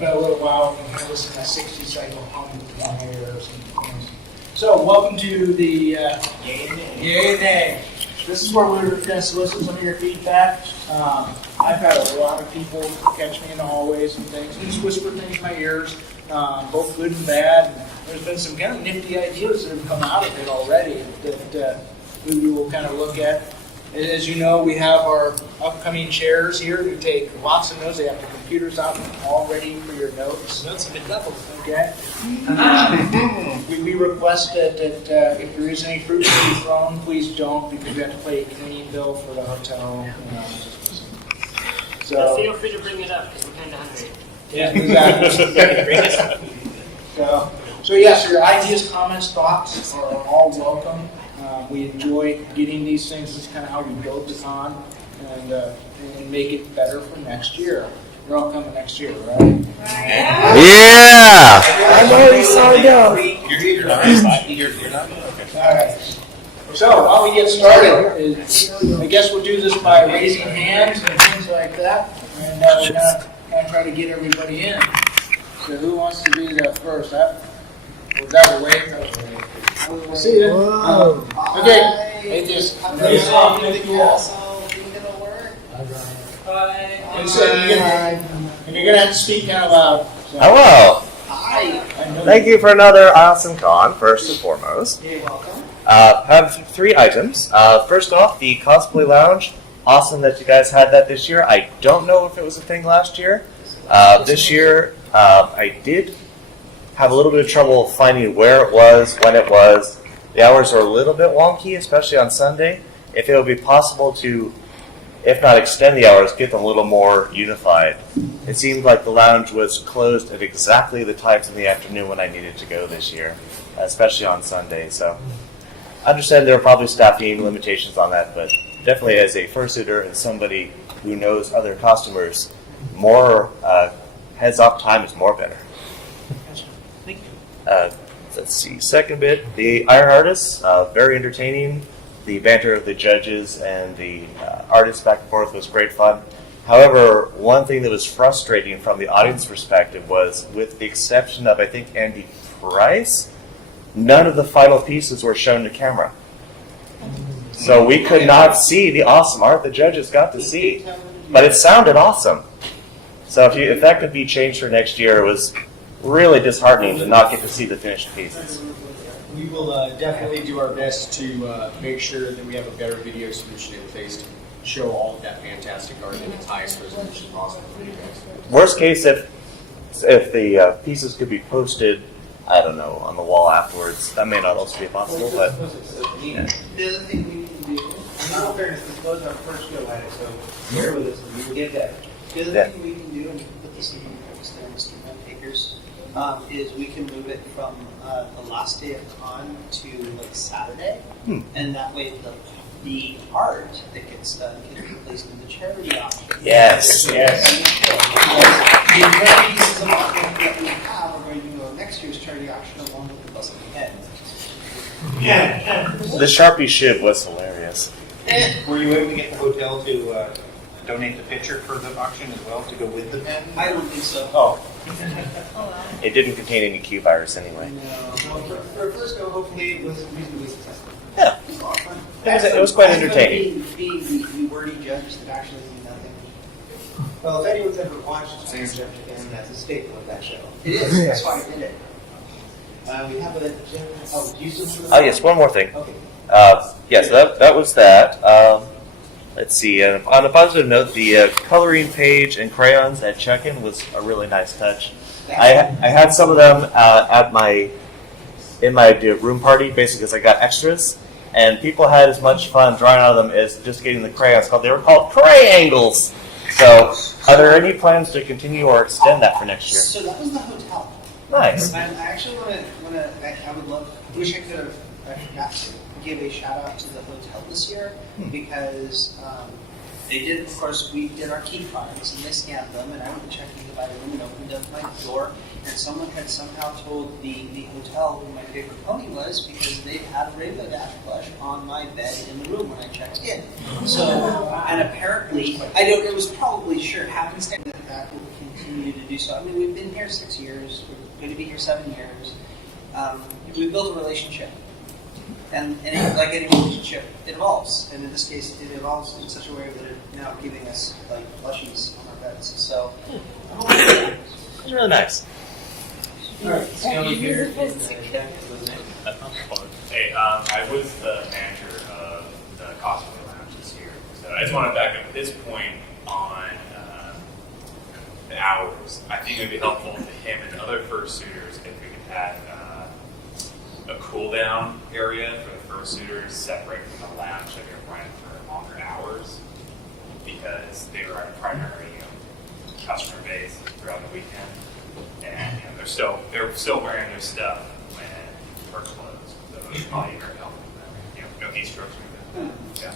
been a little while. I'm going to listen to my 60 cycle hum with my hair or something. So, welcome to the Yay and Neigh. Yay and Neigh. This is where we're going to solicit some of your feedback. I've had a lot of people catch me in the hallways and things, and just whisper things in my ears, both good and bad. And there's been some kind of nifty ideas that have come out of it already that we will kind of look at. As you know, we have our upcoming chairs here. We take lots of notes. They have the computers out all ready for your notes. Notes have been doubled. Okay. We request that if there is any fruit to be thrown, please don't, because we have to pay a cleaning bill for the hotel. So feel free to bring it up, because we're kind of hungry. Yeah, exactly. So yes, your ideas, comments, thoughts are all welcome. We enjoy getting these things. This is kind of how we build the con and make it better for next year. You're all coming next year, right? Yeah! I'm already signed up. You're not? Okay. All right. So while we get started, I guess we'll do this by raising hands and things like that. And we're going to try to get everybody in. So who wants to be the first? That was wave. See ya. Okay. Hey, just. And you're going to have to speak kind of loud. So. Hello. Thank you for another awesome con, first and foremost. You're welcome. Have 3 items. First off, the Cosplay Lounge. Awesome that you guys had that this year. I don't know if it was a thing last year. This year, I did have a little bit of trouble finding where it was, when it was. The hours are a little bit wonky, especially on Sunday. If it would be possible to, if not extend the hours, get them a little more unified. It seemed like the lounge was closed at exactly the times in the afternoon when I needed to go this year, especially on Sunday. So I understand there are probably staffing limitations on that, but definitely as a fursuiter and somebody who knows other customers, more heads-off time is more better. Let's see, second bit, the Iron Artists, very entertaining. The banter of the judges and the artists back and forth was great fun. However, one thing that was frustrating from the audience perspective was, with the exception of, I think, Andy Price, none of the final pieces were shown to camera. So we could not see the awesome art the judges got to see. But it sounded awesome. So if that could be changed for next year, it was really disheartening to not get to see the finished pieces. We will definitely do our best to make sure that we have a better video solution in place to show all of that fantastic art in its highest resolution possible for you guys. Worst case, if the pieces could be posted, I don't know, on the wall afterwards, that may not also be possible, but yeah. The other thing we can do, in all fairness, this was our first go at it, so bear with us and we will get that. The other thing we can do, and we can put this in the notes there, Mr. Takers, is we can move it from the last day of con to like Saturday, and that way the art that gets done can be placed in the charity option. Yes. The very pieces of art that we have are going to go next year's charity auction along with the bus at the end. Yeah. The Sharpie shiv was hilarious. Were you able to get the hotel to donate the picture for the auction as well to go with the pen? I don't think so. Oh. It didn't contain any Q virus anyway. No. Well, for first go, hopefully it was reasonably successful. Yeah. It was a lot of fun. It was quite entertaining. Being the wordy judge that actually means nothing. Well, if anyone's ever watched Sam Jeff Again, that's a staple of that show. It is. That's why I did it. We have a. Oh, do you still? Oh yes, one more thing. Okay. Yes, that was that. Let's see. On a positive note, the coloring page and crayons at check-in was a really nice touch. I had some of them in my room party, basically because I got extras, and people had as much fun drawing out of them as just getting the crayons. They were called crayangles. So, are there any plans to continue or extend that for next year? So that was the hotel. Nice. And I actually I would love. Wish I could have. I forgot to give a shout out to the hotel this year because they did. Of course, we did our key cards and they scanned them, and I went to check into my room and opened up my door, and someone had somehow told the hotel who my favorite pony was because they had a Rainbow Dash plush on my bed in the room when I checked in. So, and apparently, it was probably happenstance that will continue to do so. I mean, we've been here 6 years. We're going to be here 7 years. We've built a relationship. And like any relationship, it evolves. And in this case, it evolves in such a way that it's now giving us like plushies on our beds. So, It's really nice. All right, Stanley here. Hey, I was the manager of the cosplay lounge this year, so I just want to back up at this point on the hours. I think it would be helpful to him and other fursuiters if we could have a cool down area for the fursuiters separate from the lounge that are running for longer hours, because they were our primary customer base throughout the weekend, and they're still wearing their stuff when we're closed. So it's probably very helpful for them. No heat strokes or anything. Yeah.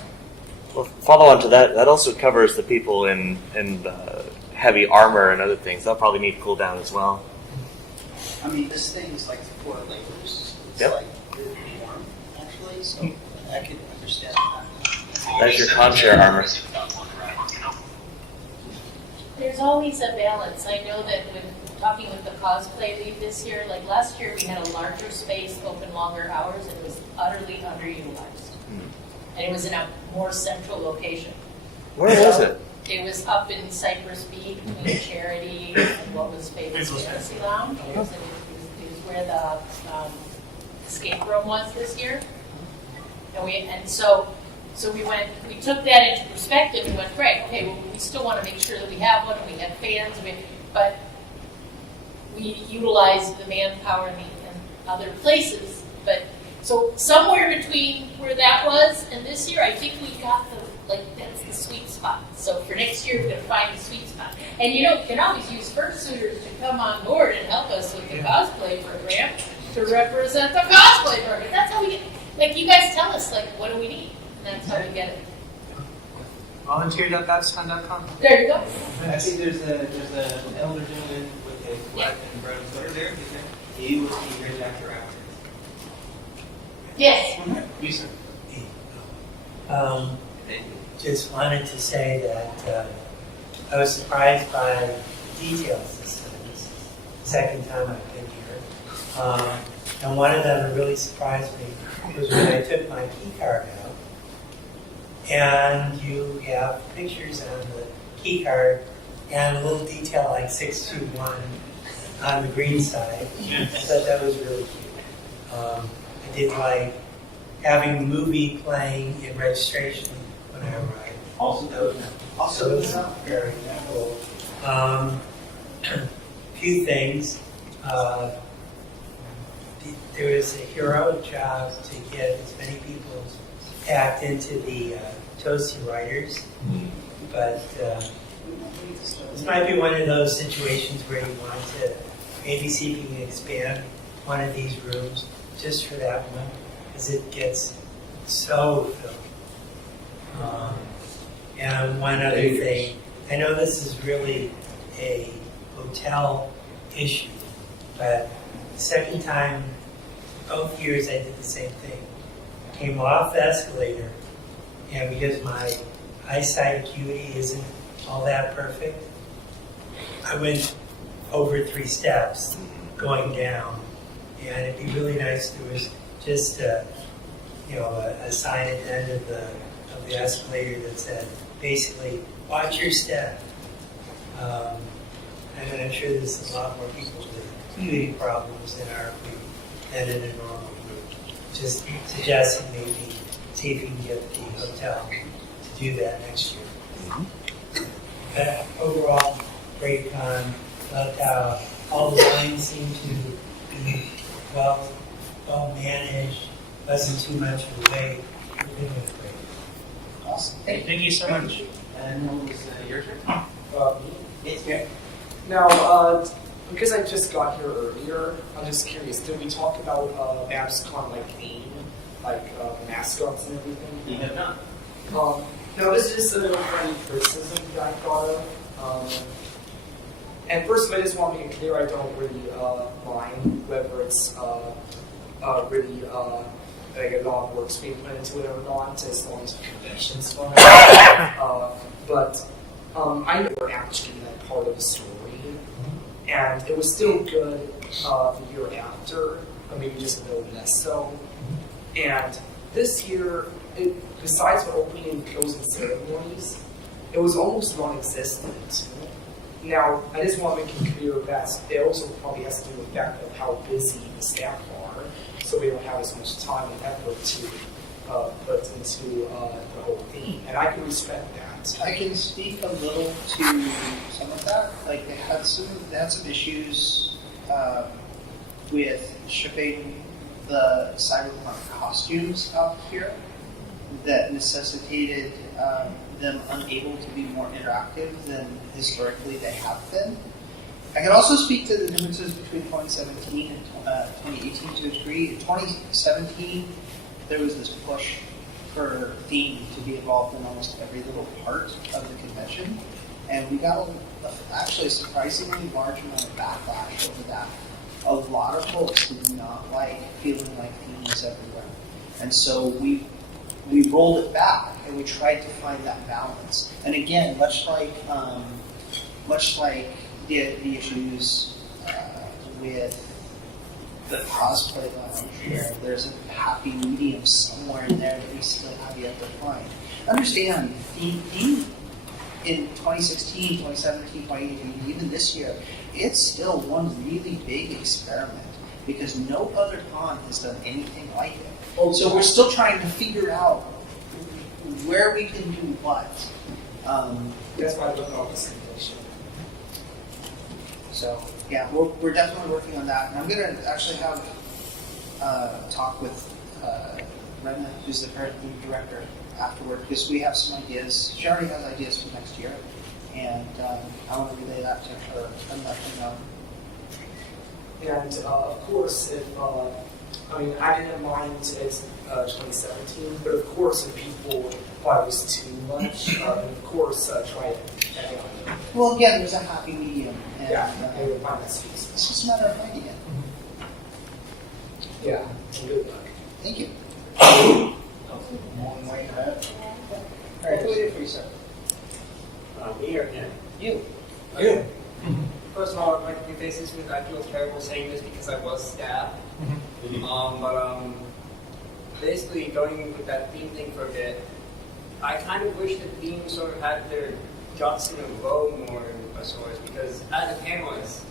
Well, follow on to that. That also covers the people in heavy armor and other things. They'll probably need cool down as well. I mean, this thing is like for labors. It's Yep. like really warm, actually. So I could understand that. That's your contrary armor. There's always a balance. I know that when talking with the cosplay lead this year, like last year we had a larger space, open longer hours, and it was utterly underutilized. And it was in a more central location. Where was it? It was up in Cypress Beach between Charity and what was Fables Fantasy Lounge. It was where the escape room was this year. And so we took that into perspective and went, great, okay, well, we still want to make sure that we have one, we have fans, but we utilize the manpower in other places. But so somewhere between where that was and this year, I think we got that's the sweet spot. So for next year, we're going to find the sweet spot. And you can always use fursuiters to come on board and help us with the cosplay program to represent the cosplay program. That's how we get, you guys tell us, what do we need? And that's how we get it. Volunteer.BABSCon.com. There you go. I see there's an elder gentleman with a black and brown sweater there. He will be here after hours. Yes. You, sir. Just wanted to say that I was surprised by the details this time. This is the second time I've been here. And one of them that really surprised me was when I took my key card out. And you have pictures on the key card and a little detail like 621 on the green side. I thought that was really cute. I did like having the movie playing in registration when I arrived. Also, it was very cool. Few things. There was a heroic job to get as many people packed into the Toasty Riders, but this might be one of those situations where you want to maybe see if you can expand one of these rooms just for that one, because it gets so filled. And one other thing, I know this is really a hotel issue, but the second time, both years I did the same thing. Came off the escalator, and because my eyesight acuity isn't all that perfect, I went over 3 steps going down, and it'd be really nice if there was just a sign at the end of the escalator that said, basically, watch your step. And I'm sure there's a lot more people with acuity problems in our group than in a normal group. Just suggesting maybe see if you can get the hotel to do that next year. But overall, great con. Loved how all the lines seem to be well managed. Wasn't too much of a wait. Everything was great. Awesome. Thank you so much. And what was your turn? Yeah. Now, because I just got here earlier, I'm just curious, did we talk about BABSCon theme, mascots and everything? You have not. No, this is just a little funny criticism that I thought of. And first, I just want to make it clear I don't really mind whether it's really like a lot of work's being put into it or not, as long as the convention's fun. But I know we're actually part of the story. and it was still good the year after, or maybe just a little less so. And this year, besides the opening and closing ceremonies, it was almost non-existent. Now, I just want to make it clear that it also probably has to do with the fact of how busy the staff are, so we don't have as much time and effort to put into the whole thing, and I can respect that. I can speak a little to some of that. Like they had some issues with shipping the cyberpunk costumes out here that necessitated them unable to be more interactive than historically they have been. I can also speak to the differences between 2017 and 2018 to a degree. In 2017, there was this push for theme to be involved in almost every little part of the convention, and we got actually a surprisingly large amount of backlash over that. A lot of folks did not like feeling like themes everywhere, and so we rolled it back and we tried to find that balance. And again, much like the issues with the cosplay lounge, where there's a happy medium somewhere in there that we still have yet to find. Understand, theme in 2016, 2017, 2018, even this year, it's still one really big experiment because no other con has done anything like it. So we're still trying to figure out where we can do what. That's why I look at all this information. So yeah, we're definitely working on that, and I'm going to actually have a talk with Rena, who's the current lead director, afterward, because we have some ideas. She already has ideas for next year, and I want to relay that to her and let her know. And of course, if I didn't mind it's 2017, but of course, if people thought it was too much, then of course try it. Well, again, there's a happy medium, and Yeah, I would find that sweet. it's just a matter of finding it. Yeah, and good luck. Thank you. All right, who waited for you, sir? Me or him? You. You. First of all, I'd like to be basis with I feel terrible saying this because I was staff. Basically going with that theme thing for a bit, I kind of wish the theme sort of had their ducks in a row more of sorts, because as a panelist,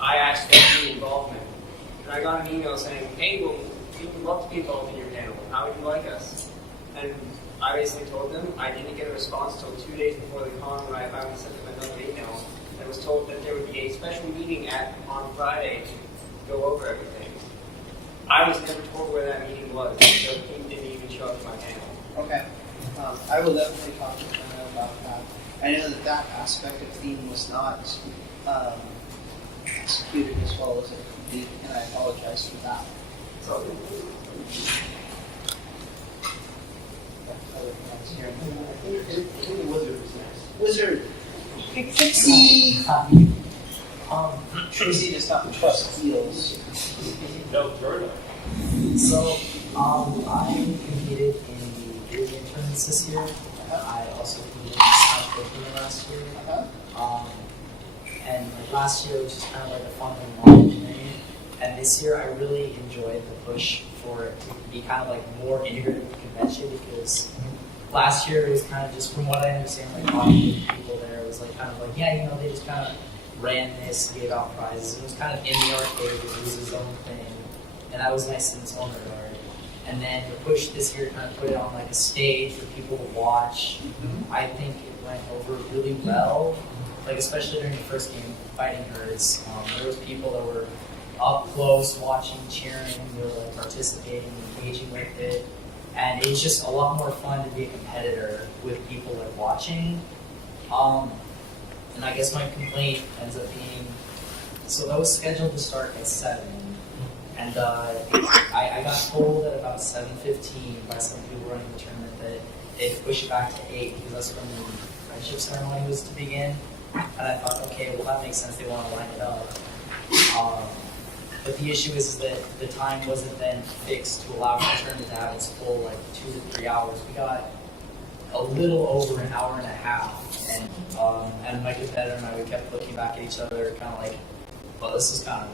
I asked for the involvement. And I got an email saying, hey, well, we would love to be involved in your panel. How would you like us? And I basically told them I didn't get a response until 2 days before the con when I finally sent them another email. I was told that there would be a special meeting on Friday to go over everything. I was never told where that meeting was, so the team didn't even show up to my panel. Okay. I will definitely talk to Rena about that. I know that aspect of theme was not executed as well as it could be, and I apologize for that. So, Here. I think the wizard was next. Wizard. Trixie. Trixie does not trust heels. No, Jordan. So, I competed in the Beard Interns this year. I also competed in South Brooklyn last year. And like last year, it was just kind of like a fun and knowledge thing. And this year, I really enjoyed the push for it to be kind of like more integrated with the convention, because last year it was kind of just, from what I understand, like talking to people there, it was like kind of like, yeah, you know, they just kind of ran this, gave out prizes. It was kind of in the arcade, it was its own thing, and that was nice in its own regard. And then the push this year kind of put it on like a stage for people to watch. I think it went over really well, like especially during the first game, Fighting Herds. There was people that were up close, watching, cheering, they were like participating, engaging with it. And it was just a lot more fun to be a competitor with people like watching. And I guess my complaint ends up being, so that was scheduled to start at 7, and I got told at about 7:15 by some people running the tournament that they'd push it back to 8 because that's when the friendship ceremony was to begin. And I thought, okay, well that makes sense, they want to line it up. But the issue is that the time wasn't then fixed to allow the tournament to have its full like 2 to 3 hours. We got a little over an hour and a half, and my competitor and I, we kept looking back at each other, kind of like well, this is kind of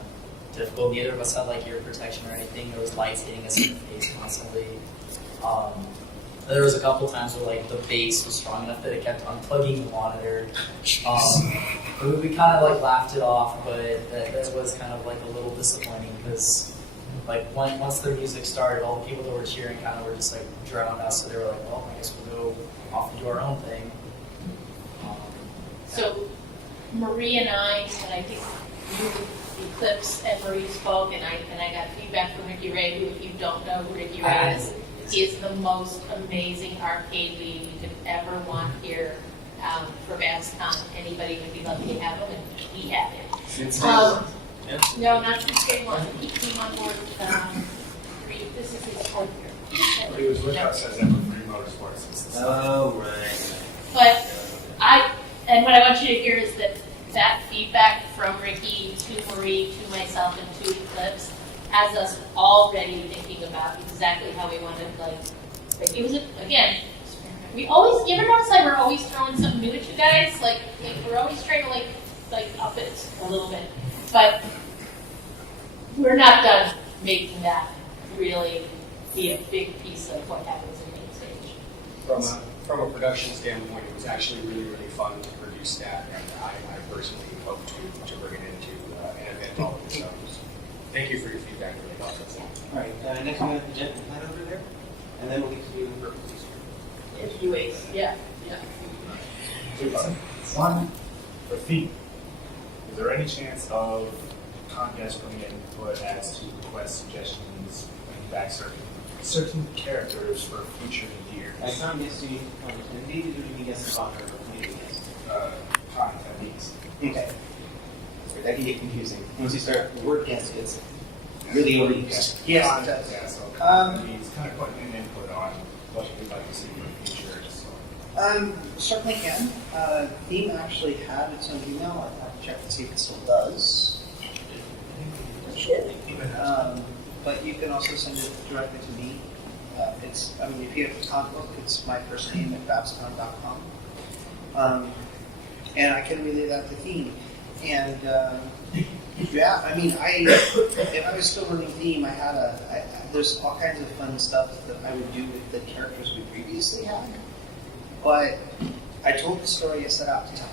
difficult. Neither of us had like ear protection or anything. There was lights hitting us in the face constantly. There was a couple times where like the bass was strong enough that it kept unplugging the monitor. We kind of like laughed it off, but that was kind of like a little disappointing because like once the music started, all the people that were cheering kind of were just like drowned out. So they were like, well, I guess we'll go off and do our own thing. So Marie and I think you, Eclipse and Marie spoke, and I got feedback from Ricky Ray, who, if you don't know who Ricky Ray is the most amazing arcade lead you could ever want here for BABSCon. Anybody would be lucky to have him, and he had it. No, not since day one. He came on board. This is his fourth year. He was with us as ever Free Motorsports since the start. Oh, right. But what I want you to hear is that feedback from Ricky to Marie to myself and to Eclipse has us already thinking about exactly how we wanted, like it was again. We always, you ever notice that we're always throwing something new at you guys? Like we're always trying to like up it a little bit, but we're not done making that really be a big piece of what happens in main stage. From a production standpoint, it was actually really, really fun to produce that, and I personally hope to bring it into an event all of so thank you for your feedback, really helps us. All right, next we have the jet plan over there, and then we'll get to do the purpose. Yeah. One, for theme. Is there any chance of Comcast putting input as to request suggestions, bringing back certain characters for future years? I can't guess you opportunity to do guess about her Attendees. Okay. So that can get confusing. Once you start the word guess, it's really overused. Yes, it does. Yeah, so he's kind of putting an input on what we'd like to see in the future. Certainly can. Theme actually had its own email. I have to check to see if it still does. But you can also send it directly to me. If you have a comic book, it's my first name at BABSCon.com. And I can relay that to Theme. And if I was still running Theme, there's all kinds of fun stuff that I would do with the characters we previously had. But I told the story I set out to tell.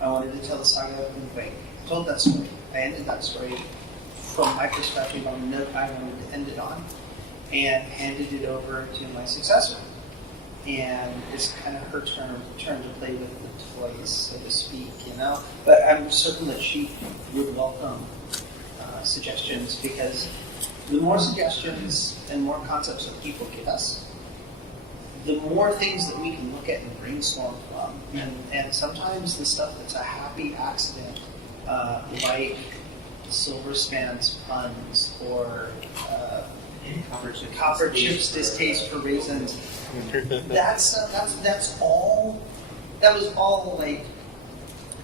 I wanted to tell the saga of the Wake. I told that story. I ended that story from my perspective on the note I wanted to end it on, and handed it over to my successor. And it's kind of her turn to play with the toys, so to speak, But I'm certain that she would welcome suggestions, because the more suggestions and more concepts that people give us, the more things that we can look at and brainstorm from. And sometimes the stuff that's a happy accident, like Silver Span's puns or Copper Chip's distaste for raisins, that was all like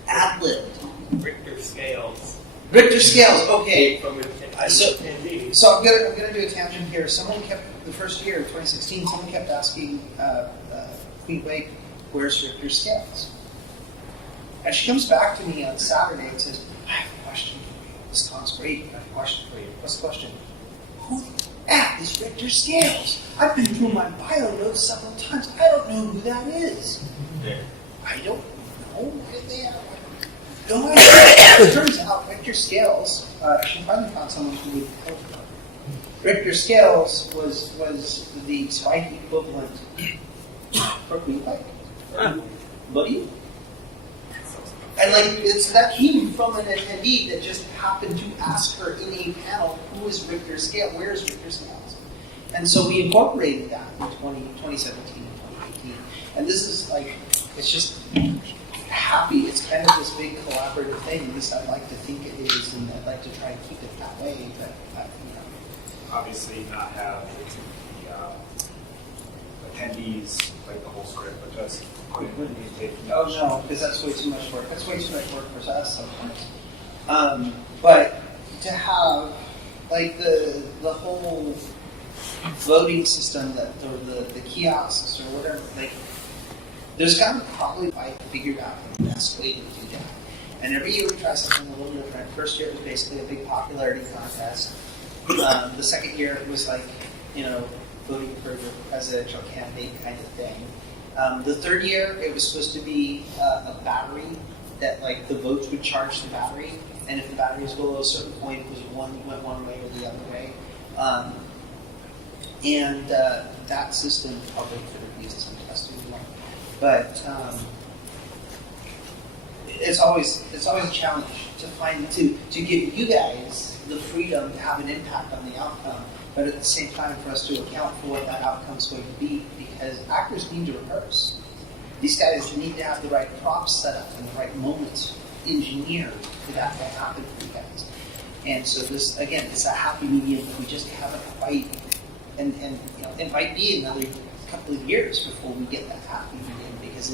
ad-libbed. Richter scales. Richter scales, okay. So I'm gonna do a tangent here. Someone kept, the first year, 2016, someone kept asking Queen Wake, where's Richter scales? And she comes back to me on Saturday and says, I have a question for you. This song's great, but I have a question for you. What's the question? Who the F is Richter Scales? I've been through my bio notes several times. I don't know who that is. I don't know who they are. No idea. It turns out Richter Scales, she finally found someone who would help her. Richter Scales was the spike equivalent for Queen Wake. Buddy? And that came from an attendee that just happened to ask her in a panel, who is Richter Scales? Where is Richter Scales? And so we incorporated that in 2017 and 2018. And this is it's just happy. It's kind of this big collaborative thing. At least I'd like to think it is, and I'd like to try and keep it that way. But obviously, not have the attendees like the whole script, but just put it in the tape. Oh no, because that's way too much work. That's way too much work for us sometimes. But to have the whole voting system, the kiosks or whatever, there's got to probably figured out the best way to do that. And every year we try something a little different. first year it was basically a big popularity contest. The second year it was like, voting for the presidential candidate kind of thing. The third year it was supposed to be a battery that like the votes would charge the battery, and if the battery was below a certain point, it was went one way or the other way. And that system probably could have used some testing more. But it's always a challenge to find to give you guys the freedom to have an impact on the outcome, but at the same time for us to account for what that outcome is going to be, because actors need to rehearse. These guys need to have the right props set up and the right moments engineered for that to happen for you guys. And so this, again, it's a happy medium. We just haven't quite, and it might be another couple of years before we get that happy medium, because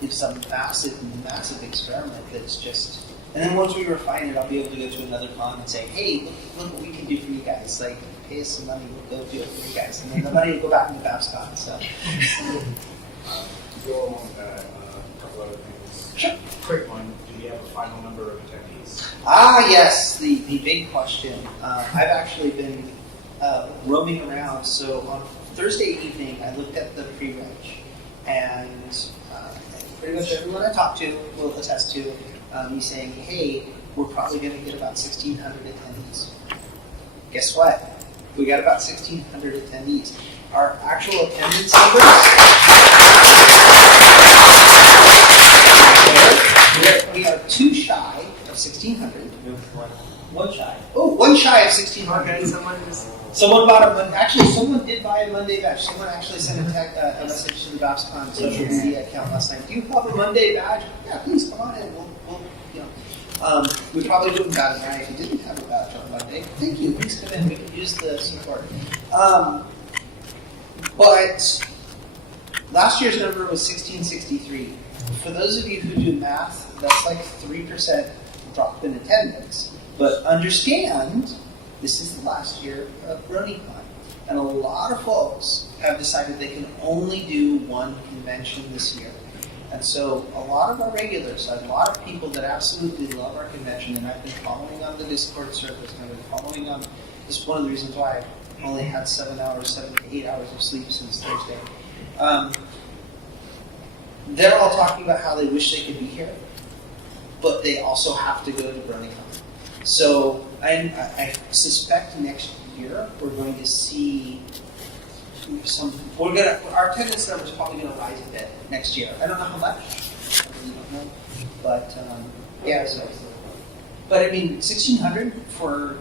it's a massive experiment that's just. And then once we refine it, I'll be able to go to another con and say, hey, look what we can do for you guys. Like, pay us some money, we'll go do it for you guys. And then the money will go back into BABSCon. So. To go along with that, a couple other things. Sure. Quick one, do we have a final number of attendees? Yes, the big question. I've actually been roaming around. So on Thursday evening, I looked at the pre-reg, and pretty much everyone I talked to will attest to me saying, hey, we're probably going to get about 1,600 attendees. Guess what? We got about 1,600 attendees. Our actual attendance numbers, we are 2 shy of 1,600. One shy. Oh, 1 shy of 1,600. Okay, Someone bought someone did buy a Monday badge. Someone actually sent a message to the BABSCon social media account last night. Do you have a Monday badge? Yeah, please come on in. We probably wouldn't bat an eye if you didn't have a badge on Monday. Thank you. Please come in. We can use the support. But last year's number was 1,663. For those of you who do math, that's like 3% drop in attendance. But understand, this is the last year of BronyCon. And a lot of folks have decided they can only do one convention this year. And so a lot of our regulars, a lot of people that absolutely love our convention, and I've been following on the Discord service, and I've been following on, this is one of the reasons why I've only had 7 to 8 hours of sleep since Thursday. They're all talking about how they wish they could be here, but they also have to go to BronyCon. So I suspect next year we're going to see our attendance number is probably going to rise a bit next year. I don't know how much. I really don't know. But yeah, so. But I mean, 1,600 for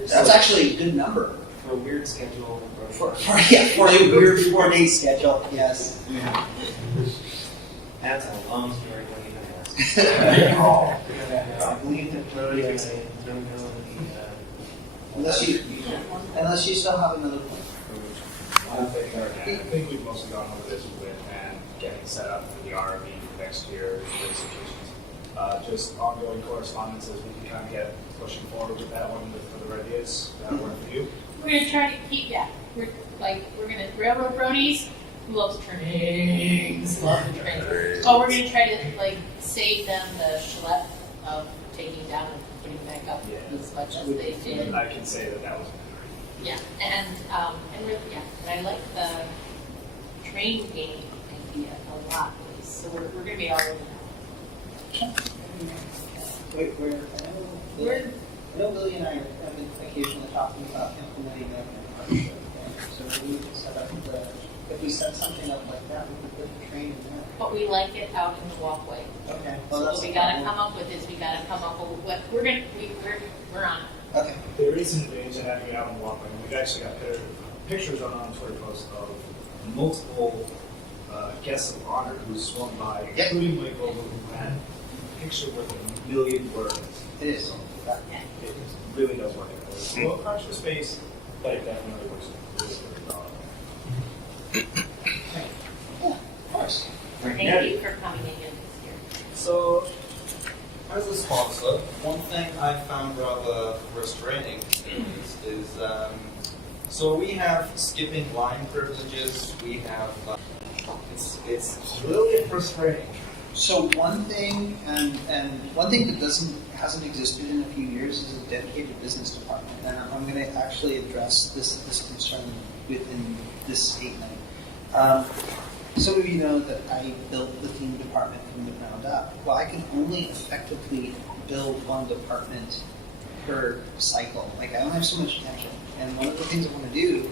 that's actually a good number for a weird schedule. For a weird 4-day schedule. Yes. Yeah. That's a long story. I believe that Brody and I don't know Unless you still have another point. I think we've mostly gone over this with and getting set up for the RV for next year. Just ongoing correspondences, we can kind of get pushing forward with that one for the ideas that work for you. We're gonna try to keep we're gonna railroad bronies who loves trains, love the trains. Oh, we're gonna try to save them the schlep of taking down and putting back up as much as they did. I can say that was. Yeah, and I like the train game idea a lot. So we're gonna be all over that. I know Billy and I have been occasionally talking about implementing that in our show. So we could set up if we set something up like that, we could put the train in there. But we like it out in the walkway. Okay. So what we gotta come up with is we gotta come up with what we're on it. Okay. There is an advantage of having it out in the walkway. We've actually got pictures on Twitter posts of multiple guests of honor who swung by, including Mike Vogel, who had a picture worth 1 million words. It is. It really does work. It's a little crunch for space, but it definitely works really well. Yeah, of course. Thank you for coming in this year. So, as a sponsor, one thing I found rather frustrating is so we have skipping line privileges. We have it's really frustrating So one thing, and one thing that hasn't existed in a few years is a dedicated business department. And I'm going to actually address this concern within this statement. Some of you know that I built the theme department from the ground up. Well, I can only effectively build one department per cycle. Like, I don't have so much attention. And one of the things I want to do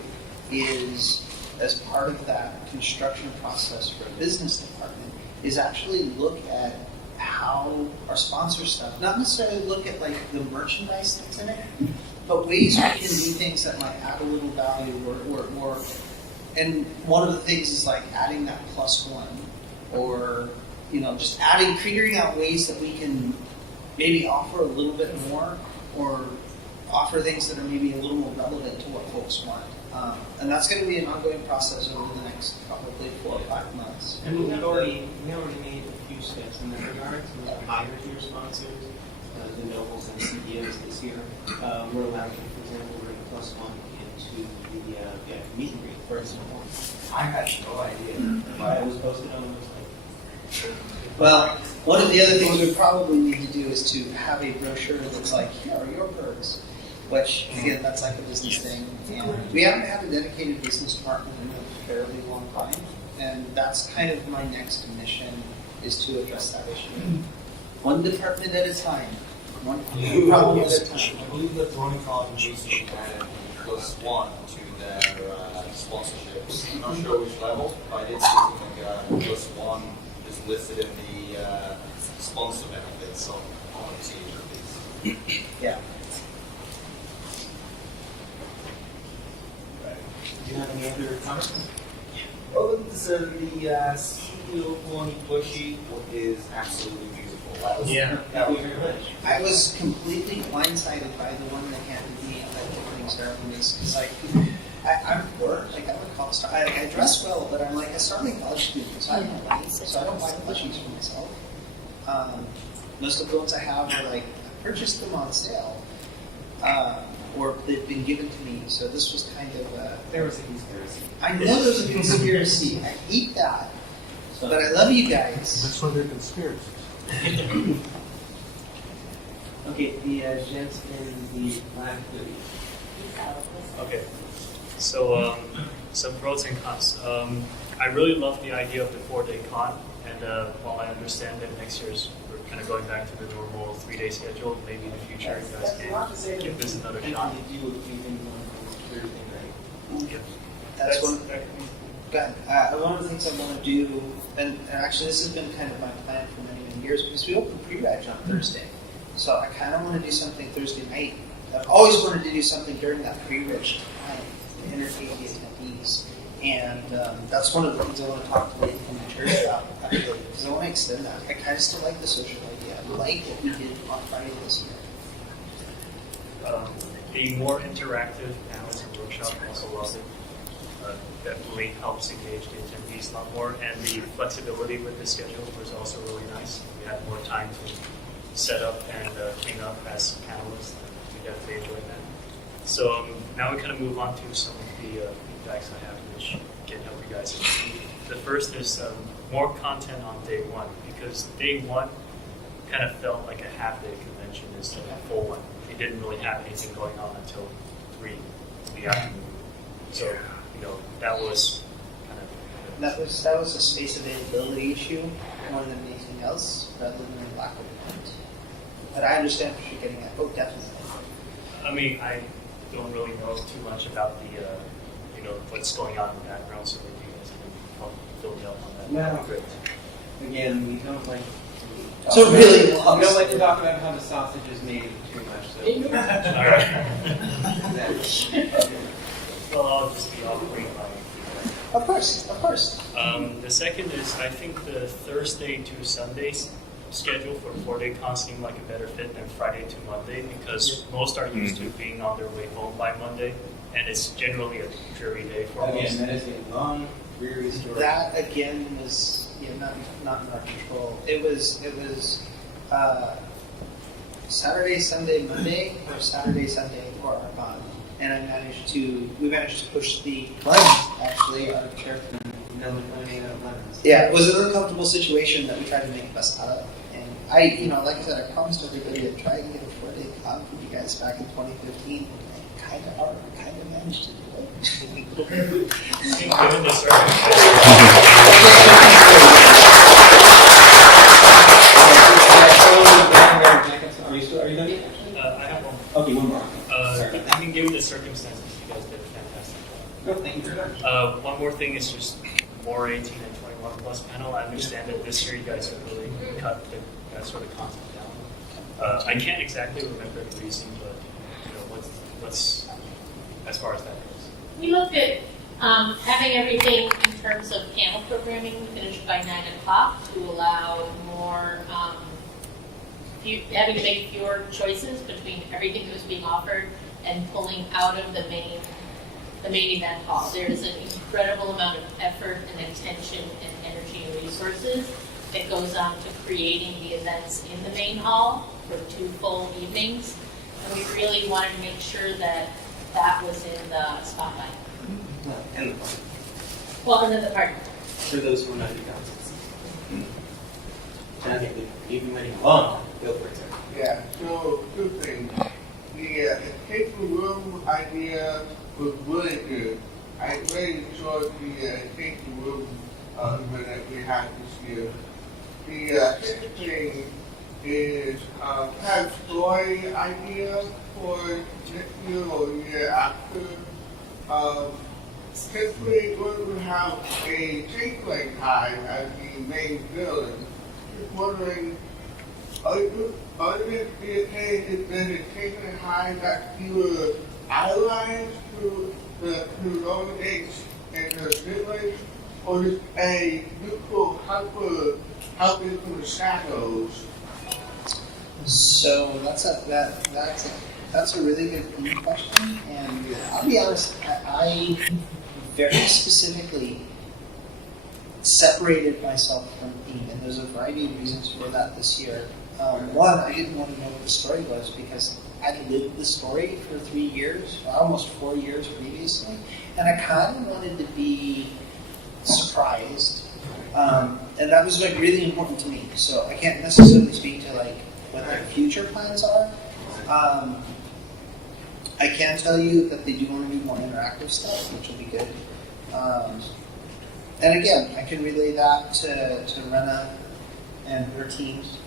is, as part of that construction process for a business department, is actually look at how our sponsor stuff, not necessarily look at like the merchandise that's in it, but ways we can do things that might add a little value or and one of the things is like adding that +1, or just figuring out ways that we can maybe offer a little bit more, or offer things that are maybe a little more relevant to what folks want. And that's going to be an ongoing process over the next probably 4 or 5 months. And we already made a few steps in that regard. So the higher tier sponsors, the nobles and CEOs this year, we're allowed to, for example, bring +1 into the meet and greet for example. I had no idea why it was posted on the website. Well, one of the other things we probably need to do is to have a brochure that's like, here are your perks. Which, again, that's like a business thing. And we haven't had a dedicated business department in a fairly long time. And that's kind of my next mission, is to address that issue. One department at a time. One problem at a time. I believe that Tony College recently added +1 to their sponsorships. I'm not sure which level, but I did see something +1 is listed in the sponsor benefits, so I want to see it, please. Yeah. Do you have any other comments? Other than to say that the CEO Tony Bushy is absolutely beautiful. That was very much. I was completely blindsided by the one that handed me at the opening ceremonies. Because, like, I'm poor. Like, I'm a college star. I dress well, but I'm like a starving college student, so I don't have money. So I don't buy plushies for myself. Most of the ones I have are like, I purchased them on sale. Or they've been given to me. So this was kind of There was a conspiracy. I know there's a conspiracy. I hate that. But I love you guys. That's why they're conspiracies. Okay, the gents in the black hoodie. Okay, so some pros and cons. I really love the idea of the 4-day con, and while I understand that next year's we're kind of going back to the normal 3-day schedule, maybe in the future you guys can give this another shot. Yep. That's one. One of the things I want to do, and actually this has been kind of my plan for many, many years, because we open pre-reg on Thursday. So I kind of want to do something Thursday night. I've always wanted to do something during that pre-reg time to entertain the attendees. And that's one of the things I want to talk to the incoming church about, actually, because I want to extend that. I kind of still like the social idea. I like what we did on Friday this year. Being more interactive panels and workshops, I also love it. Definitely helps engage the attendees a lot more, and the flexibility with the schedule was also really nice. We had more time to set up and clean up as panelists. We definitely enjoyed that. So now we kind of move on to some of the feedbacks I have, which can help you guys. The first is more content on day one, because day one kind of felt like a half-day convention instead of a full one. It didn't really have anything going on until 3 in the afternoon. So, that was kind of... That was a space availability issue more than anything else, rather than a lack of intent. But I understand what you're getting at. Oh, definitely. I mean, I don't really know too much about the, what's going on in the background, so maybe you guys can help fill me out on that. Well, again, we don't like to So really, we don't like to talk about how the sausage is made too much. So. All right. Well, I'll just be offering my feedback. Of course. The second is, I think the Thursday to Sundays schedule for 4-day con seemed like a better fit than Friday to Monday, because most are used to being on their way home by Monday, and it's generally a dreary day for most. Again, that is a long, dreary story. That again was not in our control. It was Saturday, Sunday, Monday, or Saturday, Sunday for our con. And we managed to push the one, actually, our chairman Another lemonade out of lemons. Yeah, it was an uncomfortable situation that we tried to make the best out of. And like I said, I promised everybody I'd try and get a 4-day con for you guys back in 2015. And kind of hard, we kind of managed to do it. Given the circumstances. Are you done yet? I have one. Okay, one more. I mean, given the circumstances, you guys did a fantastic job. No, thank you very much. One more thing is just more 18 and 21 plus panel. I understand that this year you guys have really cut that sort of content down. I can't exactly remember the reason, but what's as far as that goes. We looked at having everything in terms of panel programming finished by 9 o'clock to allow more, having to make fewer choices between everything that was being offered and pulling out of the main event hall. There's an incredible amount of effort and attention and energy and resources that goes on to creating the events in the main hall for 2 full evenings. And we really wanted to make sure that that was in the spotlight. And the party. Well, and then the party. For those who are not in councils. And I think we've been waiting a long time. Go for it, sir. Yeah, so 2 things. The escape room idea was really good. I really enjoyed the escape room event that we had this year. The second thing is kind of story idea for next year or year after. Typically, we would have a takeaway time as the main villain. Just wondering, are you be okay if there's a takeaway time that you were allies to the Golden Age and the village, or just a neutral helper helping from the shadows? So that's a really good question, and I'll be honest, I very specifically separated myself from theme, and there's a variety of reasons for that this year. One, I didn't want to know what the story was because I lived the story for 3 years, almost 4 years previously, and I kind of wanted to be surprised, and that was like really important to me. So I can't necessarily speak to like what their future plans are. I can tell you that they do want to do more interactive stuff, which will be good. And again, I can relay that to Rena and her teams.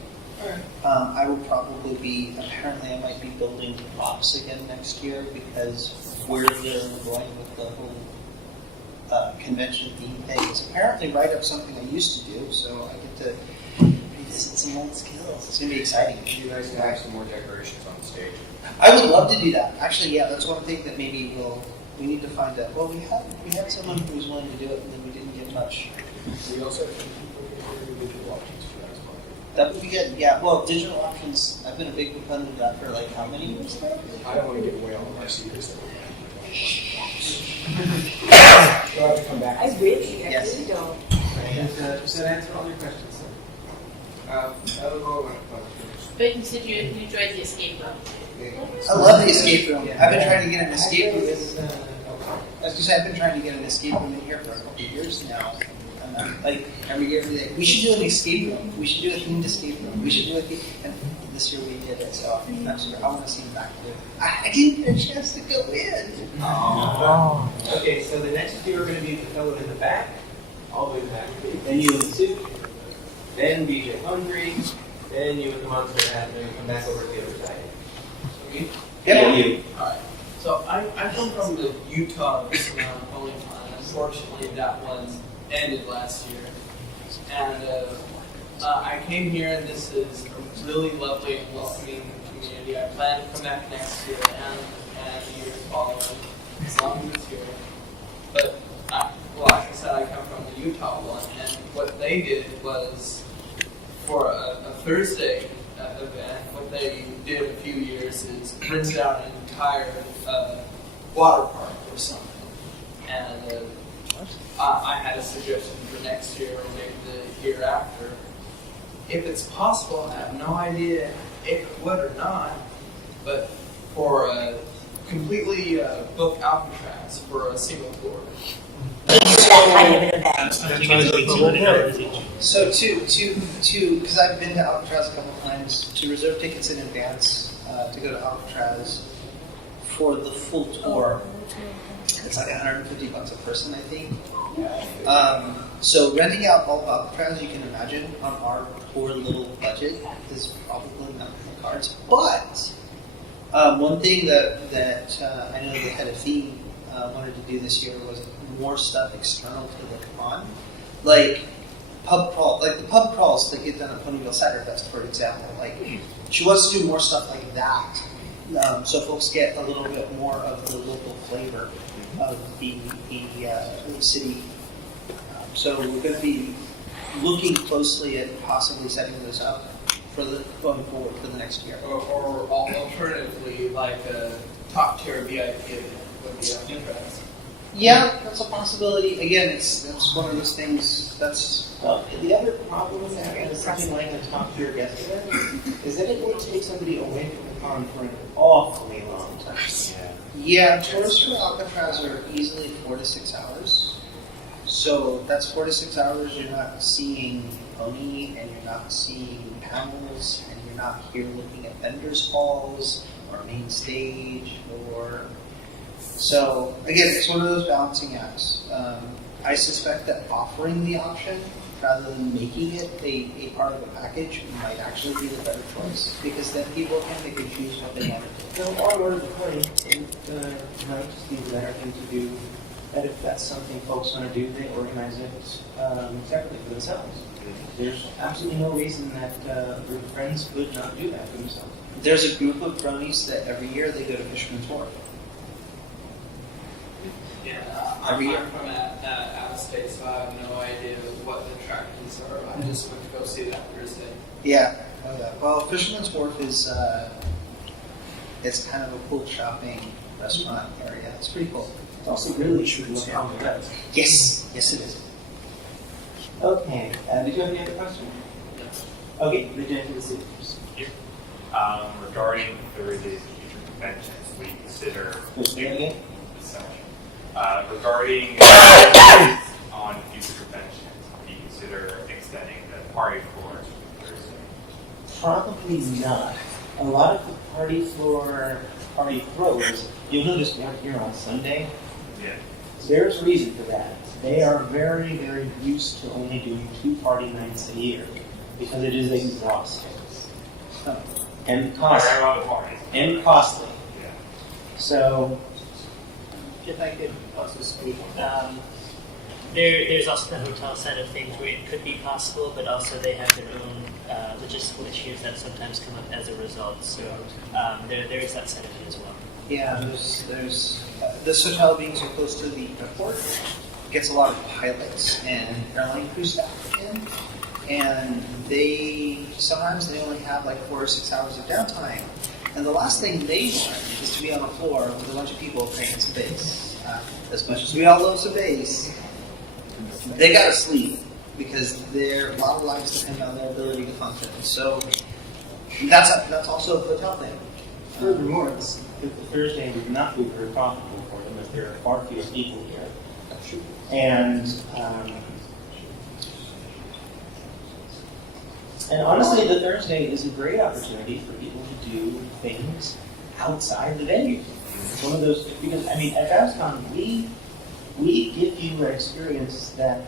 I will probably be, apparently I might be building props again next year because where they're going with the whole convention theme thing is apparently right up something I used to do, so I get to revisit some old skills. It's going to be exciting. You guys can have some more decorations on the stage. I would love to do that. Actually, yeah, that's one thing that maybe we need to find out. Well, we had someone who was willing to do it, and then we didn't get much. We also have people who do digital options for that as well. That would be good. Yeah. well, digital options, I've been a big proponent of that for like how many years now? I don't want to give away all of my secrets. You'll have to come back. I really Yes. don't. Does that answer all your questions, sir? That was all my questions. But you said you enjoyed the escape room. I love the escape room. I've been trying to get an escape room. As you said, I've been trying to get an escape room in here for a couple of years now. And like every year, we're like, we should do an escape room. We should do a themed escape room. We should do a theme. And this year we did it, so next year I want to see them back too. I didn't get a chance to go in. Oh. Okay, so the next two are going to be the fellow in the back, all the way in the back. Then you in the suit, then BJ Hungry, then you with the monster hat, and then you come back over to the other side. Okay? Yeah. You. Alright, so I come from the Utah bowling plan. Unfortunately, that one ended last year. And I came here, and this is a really lovely and welcoming community. I plan to come back next year and the years following, as long as it's here. But, like I said, I come from the Utah one, and what they did was, for a Thursday event, what they did a few years is rinsed out an entire water park or something. And I had a suggestion for next year or maybe the year after. If it's possible, I have no idea if it would or not, but for a completely book Alcatraz for a single floor that kind of an event. So because I've been to Alcatraz a couple times, to reserve tickets in advance to go to Alcatraz for the full tour, it's like $150 a person, I think. So renting out all of Alcatraz, you can imagine, on our poor little budget, is probably not in the cards. But one thing that I know the head of theme wanted to do this year was more stuff external to the con, like pub crawl, like the pub crawls that get done at Ponyville Cider Fest, for example. Like she wants to do more stuff like that, so folks get a little bit more of the local flavor of the city. So we're going to be looking closely at possibly setting those up for going forward for the next year. Or alternatively, like a top tier VIP event would be of interest. Yeah, that's a possibility. Again, that's one of those things that's. The other problem with that is something like a top tier guest event is that it would take somebody away from the con for an awfully long time. Yeah, tours for Alcatraz are easily 4 to 6 hours. So that's 4 to 6 hours. You're not seeing pony, and you're not seeing panels, and you're not here looking at vendors' halls or main stage or. So again, it's one of those balancing acts. I suspect that offering the option rather than making it a part of a package might actually be the better choice, because then people can pick and choose what they want to do. No, all over the point, it might just be the better thing to do. That if that's something folks want to do, they organize it separately for themselves. There's absolutely no reason that group of friends could not do that for themselves. There's a group of cronies that every year they go to Fisherman's Wharf. I'm from out of state, so I have no idea what the attractions are. I just went to go see that Thursday. Yeah. Oh, yeah. Well, Fisherman's Wharf is it's kind of a cool shopping restaurant area. It's pretty cool. It's also really shooting on the web. Yes, yes it is. Okay. Did you have any other questions? Okay, the gentleman is here. Regarding Thursday's future conventions, we consider. Regarding on future conventions, do you consider extending the party floor to Thursday? Probably not. A lot of the party floor party throws, you'll notice we aren't here on Sunday. Yeah. There's a reason for that. They are very, very used to only doing 2 party nights a year because it is exhausting. And costly. Yeah. So, if I could also speak, there's also the hotel side of things where it could be possible, but also they have their own logistical issues that sometimes come up as a result. So there is that side of it as well. Yeah, there's this hotel being so close to the airport gets a lot of pilots and airline crew staff in, and sometimes they only have like 4 or 6 hours of downtime. And the last thing they want is to be on the floor with a bunch of people playing some bass. As much as we all love some bass, they gotta sleep because a lot of lives depend on their ability to function. So that's also a hotel thing. Furthermore, the Thursday would not be very profitable for them if there are far fewer people here. And honestly, the Thursday is a great opportunity for people to do things outside the venue. It's one of those, because I mean, at BABSCon, we give you an experience that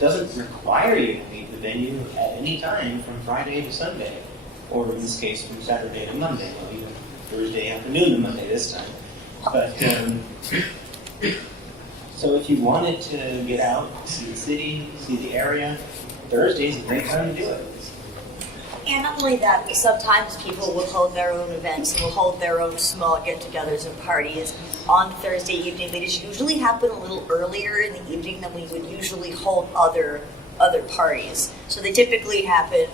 doesn't require you to leave the venue at any time from Friday to Sunday, or in this case, from Saturday to Monday, well, even Thursday afternoon to Monday this time. But so if you wanted to get out, see the city, see the area, Thursday is a great time to do it. And not only that, but sometimes people will hold their own events and will hold their own small get-togethers and parties on Thursday evening. They just usually happen a little earlier in the evening than we would usually hold other parties. So they typically happen,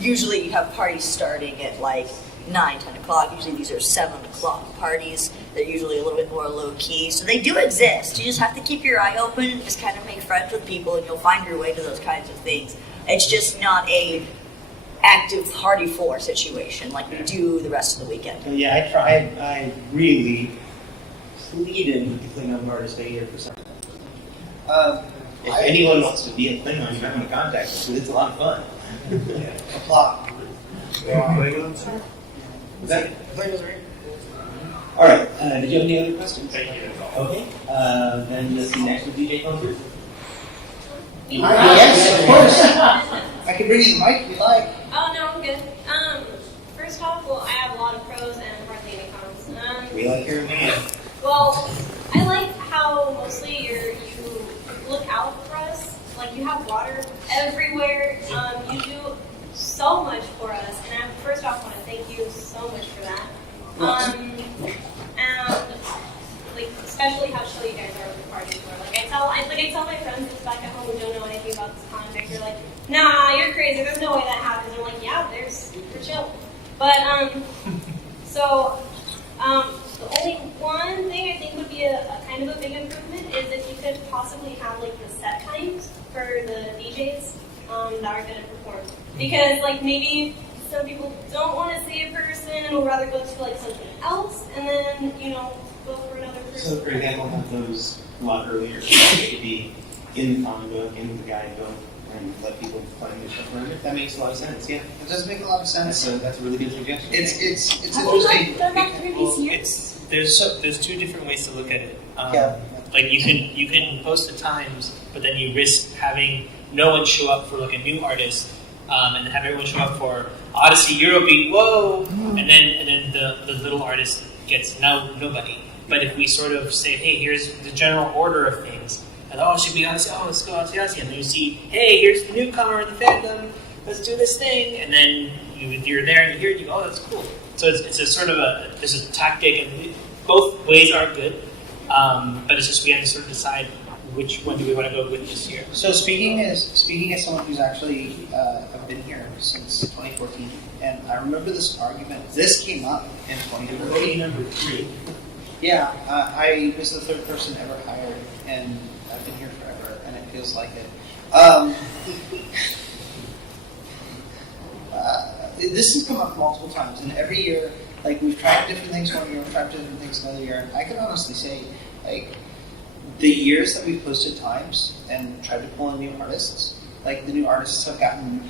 usually you have parties starting at like 9, 10 o'clock. Usually these are 7 o'clock parties. They're usually a little bit more low-key. So they do exist. You just have to keep your eye open and just kind of make friends with people, and you'll find your way to those kinds of things. It's just not a active party floor situation like we do the rest of the weekend. So yeah, I really pleaded with the Klingon artist to stay here for something. If anyone wants to be a Klingon, you might want to contact us, because it's a lot of fun. Apply. Was that? All right. Did you have any other questions? Thank you. Okay. Then let's see next with DJ Hunter. Yes, of course. I can bring you the mic if you like. Oh, no, I'm good. First off, well, I have a lot of pros and hardly any cons. We like your man. Well, I like how mostly you look out for us. Like, you have water everywhere. You do so much for us, and I first off want to thank you so much for that. And like, especially how chill you guys are with the parties. Where like I tell my friends back at home who don't know anything about this context. They're like, "Nah, you're crazy. There's no way that happens." And I'm like, "Yeah, there's super chill." But the only one thing I think would be a kind of a big improvement is if you could possibly have like the set times for the DJs that are going to perform. Because like maybe some people don't want to see a person and would rather go to like something else and then, go for another person. So, for example, have those a lot earlier. It could be in the comic book, in the guidebook, and let people find their stuff around it. That makes a lot of sense, yeah. It does make a lot of sense. That's a really good suggestion. It's interesting. They're not previous years. There's two different ways to look at it. Yeah. Like you can post the times, but then you risk having no one show up for like a new artist, and then have everyone show up for Odyssey, Eurobeat, whoa, and then the little artist gets nobody. But if we sort of say, hey, here's the general order of things, and it should be Odyssey, let's go Odyssey, and then you see, hey, here's the newcomer in the fandom, let's do this thing, and then you're there and you hear, that's cool. So it's a sort of there's a tactic, and both ways are good, but it's just we have to sort of decide which one do we want to go with this year. So speaking as someone who's actually have been here since 2014, and I remember this argument. This came up in 2014. Number 3. Yeah, I was the third person ever hired, and I've been here forever, and it feels like it. This has come up multiple times, and every year, like we've tried different things one year, we've tried different things another year, and I can honestly say, like, the years that we've posted times and tried to pull in new artists, like the new artists have gotten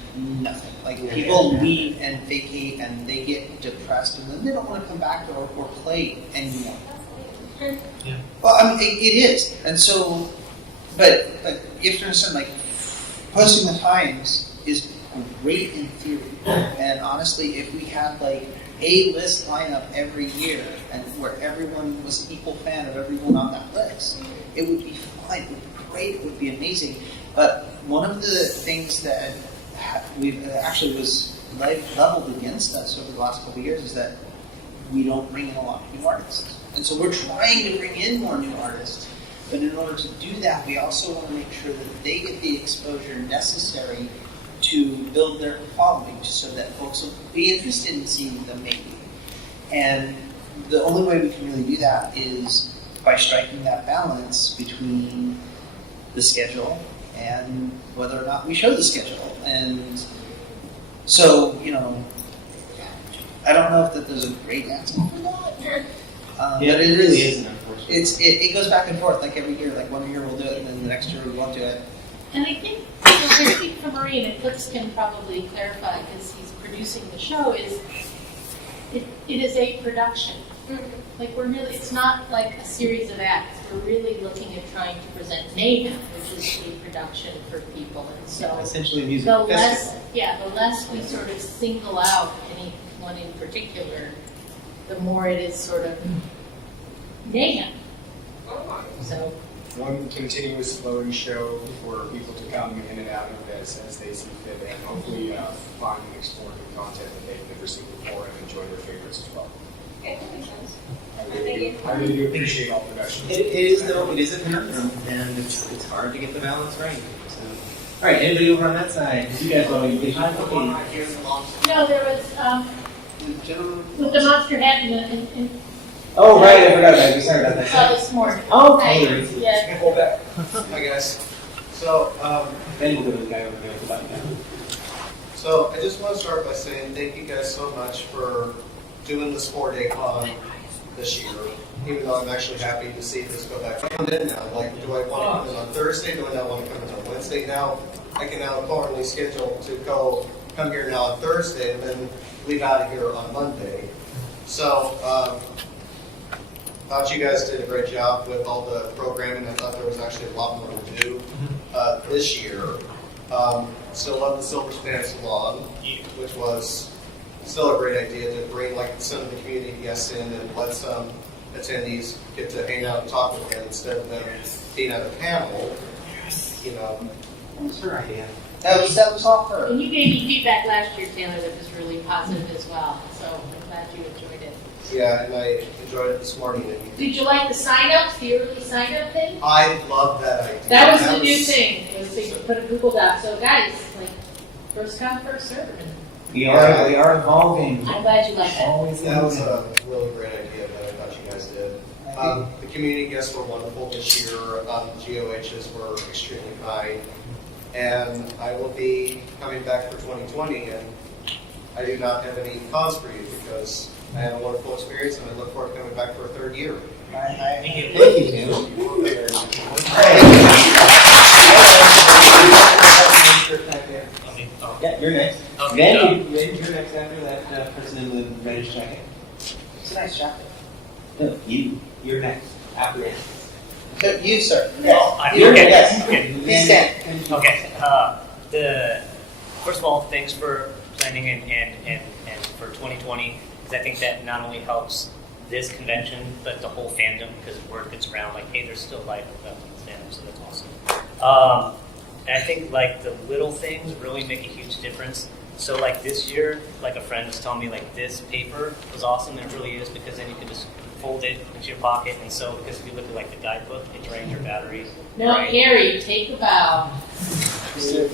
nothing. Like people leave and vacate and they get depressed and then they don't want to come back or play anymore. Yeah. Well, I mean, it is. And so, but you have to understand, like, posting the times is great in theory. And honestly, if we had like a list lineup every year and where everyone was an equal fan of everyone on that list, it would be fine, it would be great, it would be amazing. But one of the things that actually was leveled against us over the last couple of years is that we don't bring in a lot of new artists. And so we're trying to bring in more new artists. But in order to do that, we also want to make sure that they get the exposure necessary to build their following so that folks will be interested in seeing them maybe. And the only way we can really do that is by striking that balance between the schedule and whether or not we show the schedule. And so, I don't know if there's a great answer for that. But it really isn't, unfortunately. It goes back and forth, like every year. Like one year we'll do it, and then the next year we won't do it. And I think, I speak for Marie, and Eclipse can probably clarify because he's producing the show, it is a production. Like it's not like a series of acts. We're really looking at trying to present Mayhem, which is a production for people. And so essentially a music the festival. less we sort of single out any one in particular, the more it is sort of Mayhem. So one continuous flowing show for people to come in and out of as they see fit, and hopefully find and explore new content that they've never seen before and enjoy their favorites as well. Okay, that makes sense. I really do appreciate all production. It is a conundrum, and it's hard to get the balance right. So, all right, anybody over on that side? You guys want to get no, there was with the monster hat and Oh, right, I forgot about you. Sorry about that. this morning. Oh, okay. Yeah. Hold back. Hi, guys. So, then we'll go to the guy over there with the button down. So, I just want to start by saying thank you guys so much for doing this 4-day con. this year, even though I'm actually happy to see this go back. I'm in now. Like, do I want to come in on Thursday? Do I now want to come in on Wednesday? Now I can now currently schedule to come here now on Thursday and then leave out of here on Monday. So, thought you guys did a great job with all the programming. I thought there was actually a lot more to do this year. Still love the Silver Span Salon, which was still a great idea to bring like some of the community guests in and let some attendees get to hang out and talk with them instead of them being at a panel. You know, That was her idea. That was all her. And you gave me feedback last year, Taylor, that was really positive as well. So I'm glad you enjoyed it. Yeah, and I enjoyed it this morning. Did you like the sign-ups, the early sign-up thing? I love that idea. That was the new thing. It was they put a Google Doc. So guys, like first come, first serve. We are evolving. I'm glad you liked that. That was a really great idea that I thought you guys did. The community guests were wonderful this year. GOHs were extremely kind. And I will be coming back for 2020, and I do not have any cause for you because I had a wonderful experience, and I look forward to coming back for a third year. Thank you, Tim. Yeah, you're next. Then you're next after that person in the reddish jacket. It's a nice jacket. No, you're next after that. So you, sir. You're Okay. next. Okay. Please stand. Okay. First of all, thanks for planning and for 2020, because I think that not only helps this convention, but the whole fandom, because word gets around like, hey, there's still life about this fandom, so that's awesome. And I think like the little things really make a huge difference. So like this year, like a friend was telling me like this paper was awesome, and it really is, because then you can just fold it into your pocket. And so because if you look at like the guidebook, it drains your battery. No, right? Harry, take a bow. You have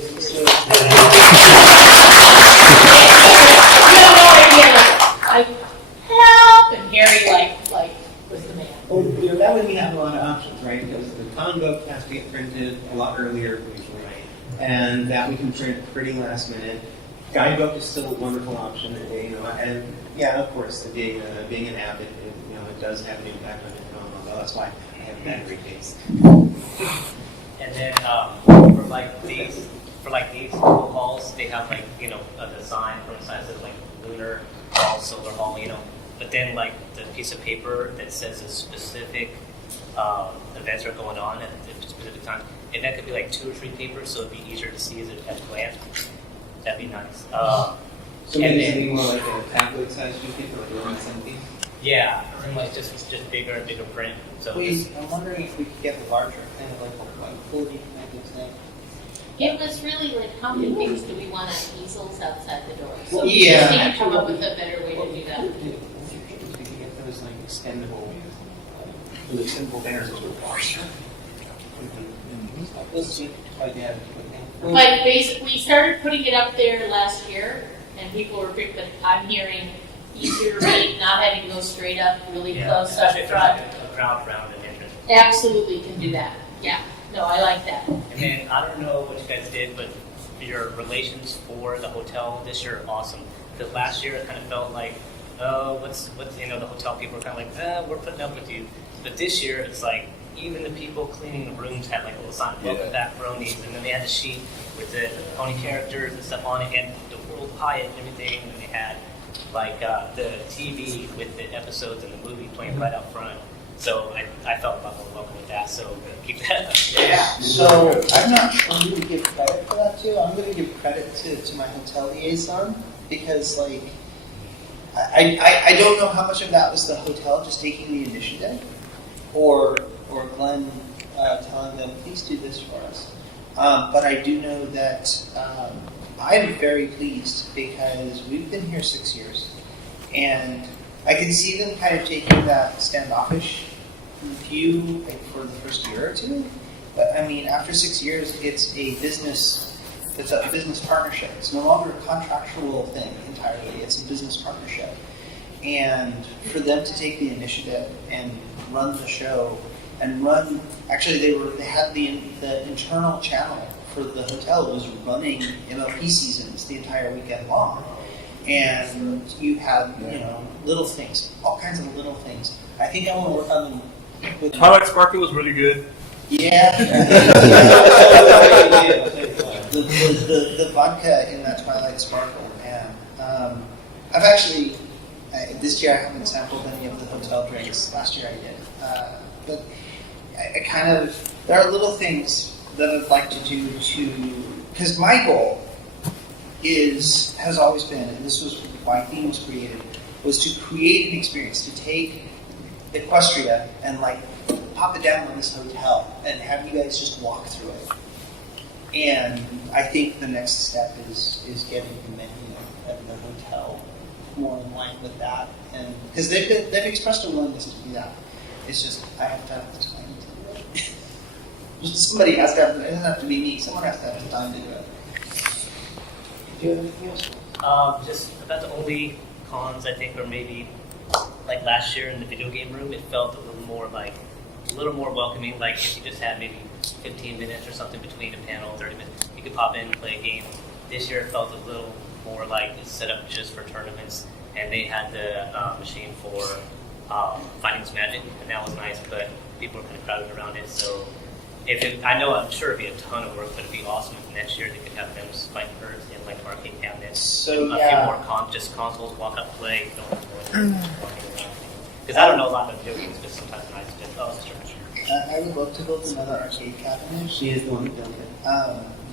no idea. Like, help! And Harry like was the man. Well, that way we have a lot of options, right? Because the comic book has to get printed a lot earlier usually, and that we can print pretty last minute. Guidebook is still a wonderful option, you know, and yeah, of course, being an avid, it does have an impact on your phone. Although that's why I have a battery case. And then for these halls, they have like a design from the side that says like lunar hall, solar hall, But then like the piece of paper that says a specific events are going on at a specific time, and that could be like 2 or 3 papers, so it'd be easier to see at a glance. That'd be nice. So maybe something more like a tablet size newspaper, like 170. Yeah, and like just bigger and bigger print. So I'm wondering if we could get the larger, kind of like 40 thing. It was really like, how many things do we want on easels outside the door? So Well, we yeah. just need to come up with a better way to do that. We could get those like extendable banners as well. But basically, we started putting it up there last year, and people were big, but I'm hearing easier to read, not having to go straight up, really close up front. A crowd around an entrance. Absolutely can do that. Yeah. No, I like that. And then I don't know what you guys did, but your relations for the hotel this year are awesome. Because last year it kind of felt like, oh, what's the hotel people were kind of like, we're putting up with you. But this year it's like, even the people cleaning the rooms had like a little sign, welcome back bronies, and then they had the sheet with the pony characters and stuff on it, and the World Hyatt and everything, and they had like the TV with the episodes and the movie playing right out front. So I felt a lot more welcome with that, so keep that up. Yeah. So I'm not sure who to give credit for that to. I'm going to give credit to my hotel liaison, because like I don't know how much of that was the hotel just taking the initiative, or Glenn telling them, please do this for us. But I do know that I'm very pleased, because we've been here 6 years, and I can see them kind of taking that standoffish view for the first year or two. But I mean, after 6 years, it's a business partnership. It's no longer a contractual thing entirely. It's a business partnership. And for them to take the initiative and run the show, and actually they had the internal channel for the hotel was running MLP seasons the entire weekend long. and you had, little things, all kinds of little things. I think I want to work on them with Twilight Sparkle was really good. Yeah. the vodka in that Twilight Sparkle, man. I've actually, this year I haven't sampled any of the hotel drinks. Last year I did. But I kind of, there are little things that I'd like to do because my goal has always been, and this was why Theme was created, was to create an experience, to take Equestria and pop it down on this hotel and have you guys just walk through it. And I think the next step is getting the menu at the hotel more in line with that, and because they've expressed a willingness to do that. It's just I have to have the time to do it. Somebody has to have. It doesn't have to be me. Someone has to have the time to do it. Do you have anything else? Just about the only cons I think are maybe like last year in the video game room. It felt a little more welcoming. Like if you just had maybe 15 minutes or something between a panel, 30 minutes, you could pop in and play a game. This year it felt a little more like it's set up just for tournaments, and they had the machine for Finding Magic, and that was nice, but people were kind of crowded around it. So I'm sure it'd be a ton of work, but it'd be awesome if next year they could have them fight birds in like arcade cabinets. So a few more just consoles, walk up, play. Because I don't know a lot of video games, but sometimes I just sure. I would love to build another arcade cabinet. She is the one that built it.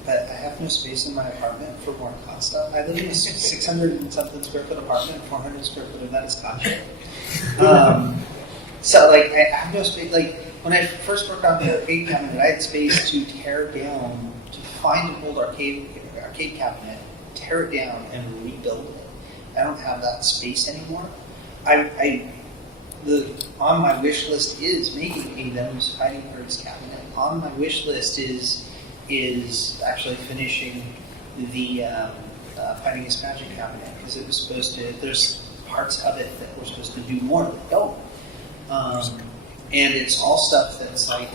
But I have no space in my apartment for more con stuff. I live in a 600 and something square foot apartment. 400 square foot of that is con shit. So I have no space. When I first worked on the arcade cabinet, I had space to tear down, to find an old arcade cabinet, tear it down, and rebuild it. I don't have that space anymore. On my wish list is making a Venom's Fighting Birds cabinet. On my wish list is actually finishing the Fighting Against Magic cabinet, because it was supposed to. There's parts of it that were supposed to do more that don't. And it's all stuff that's I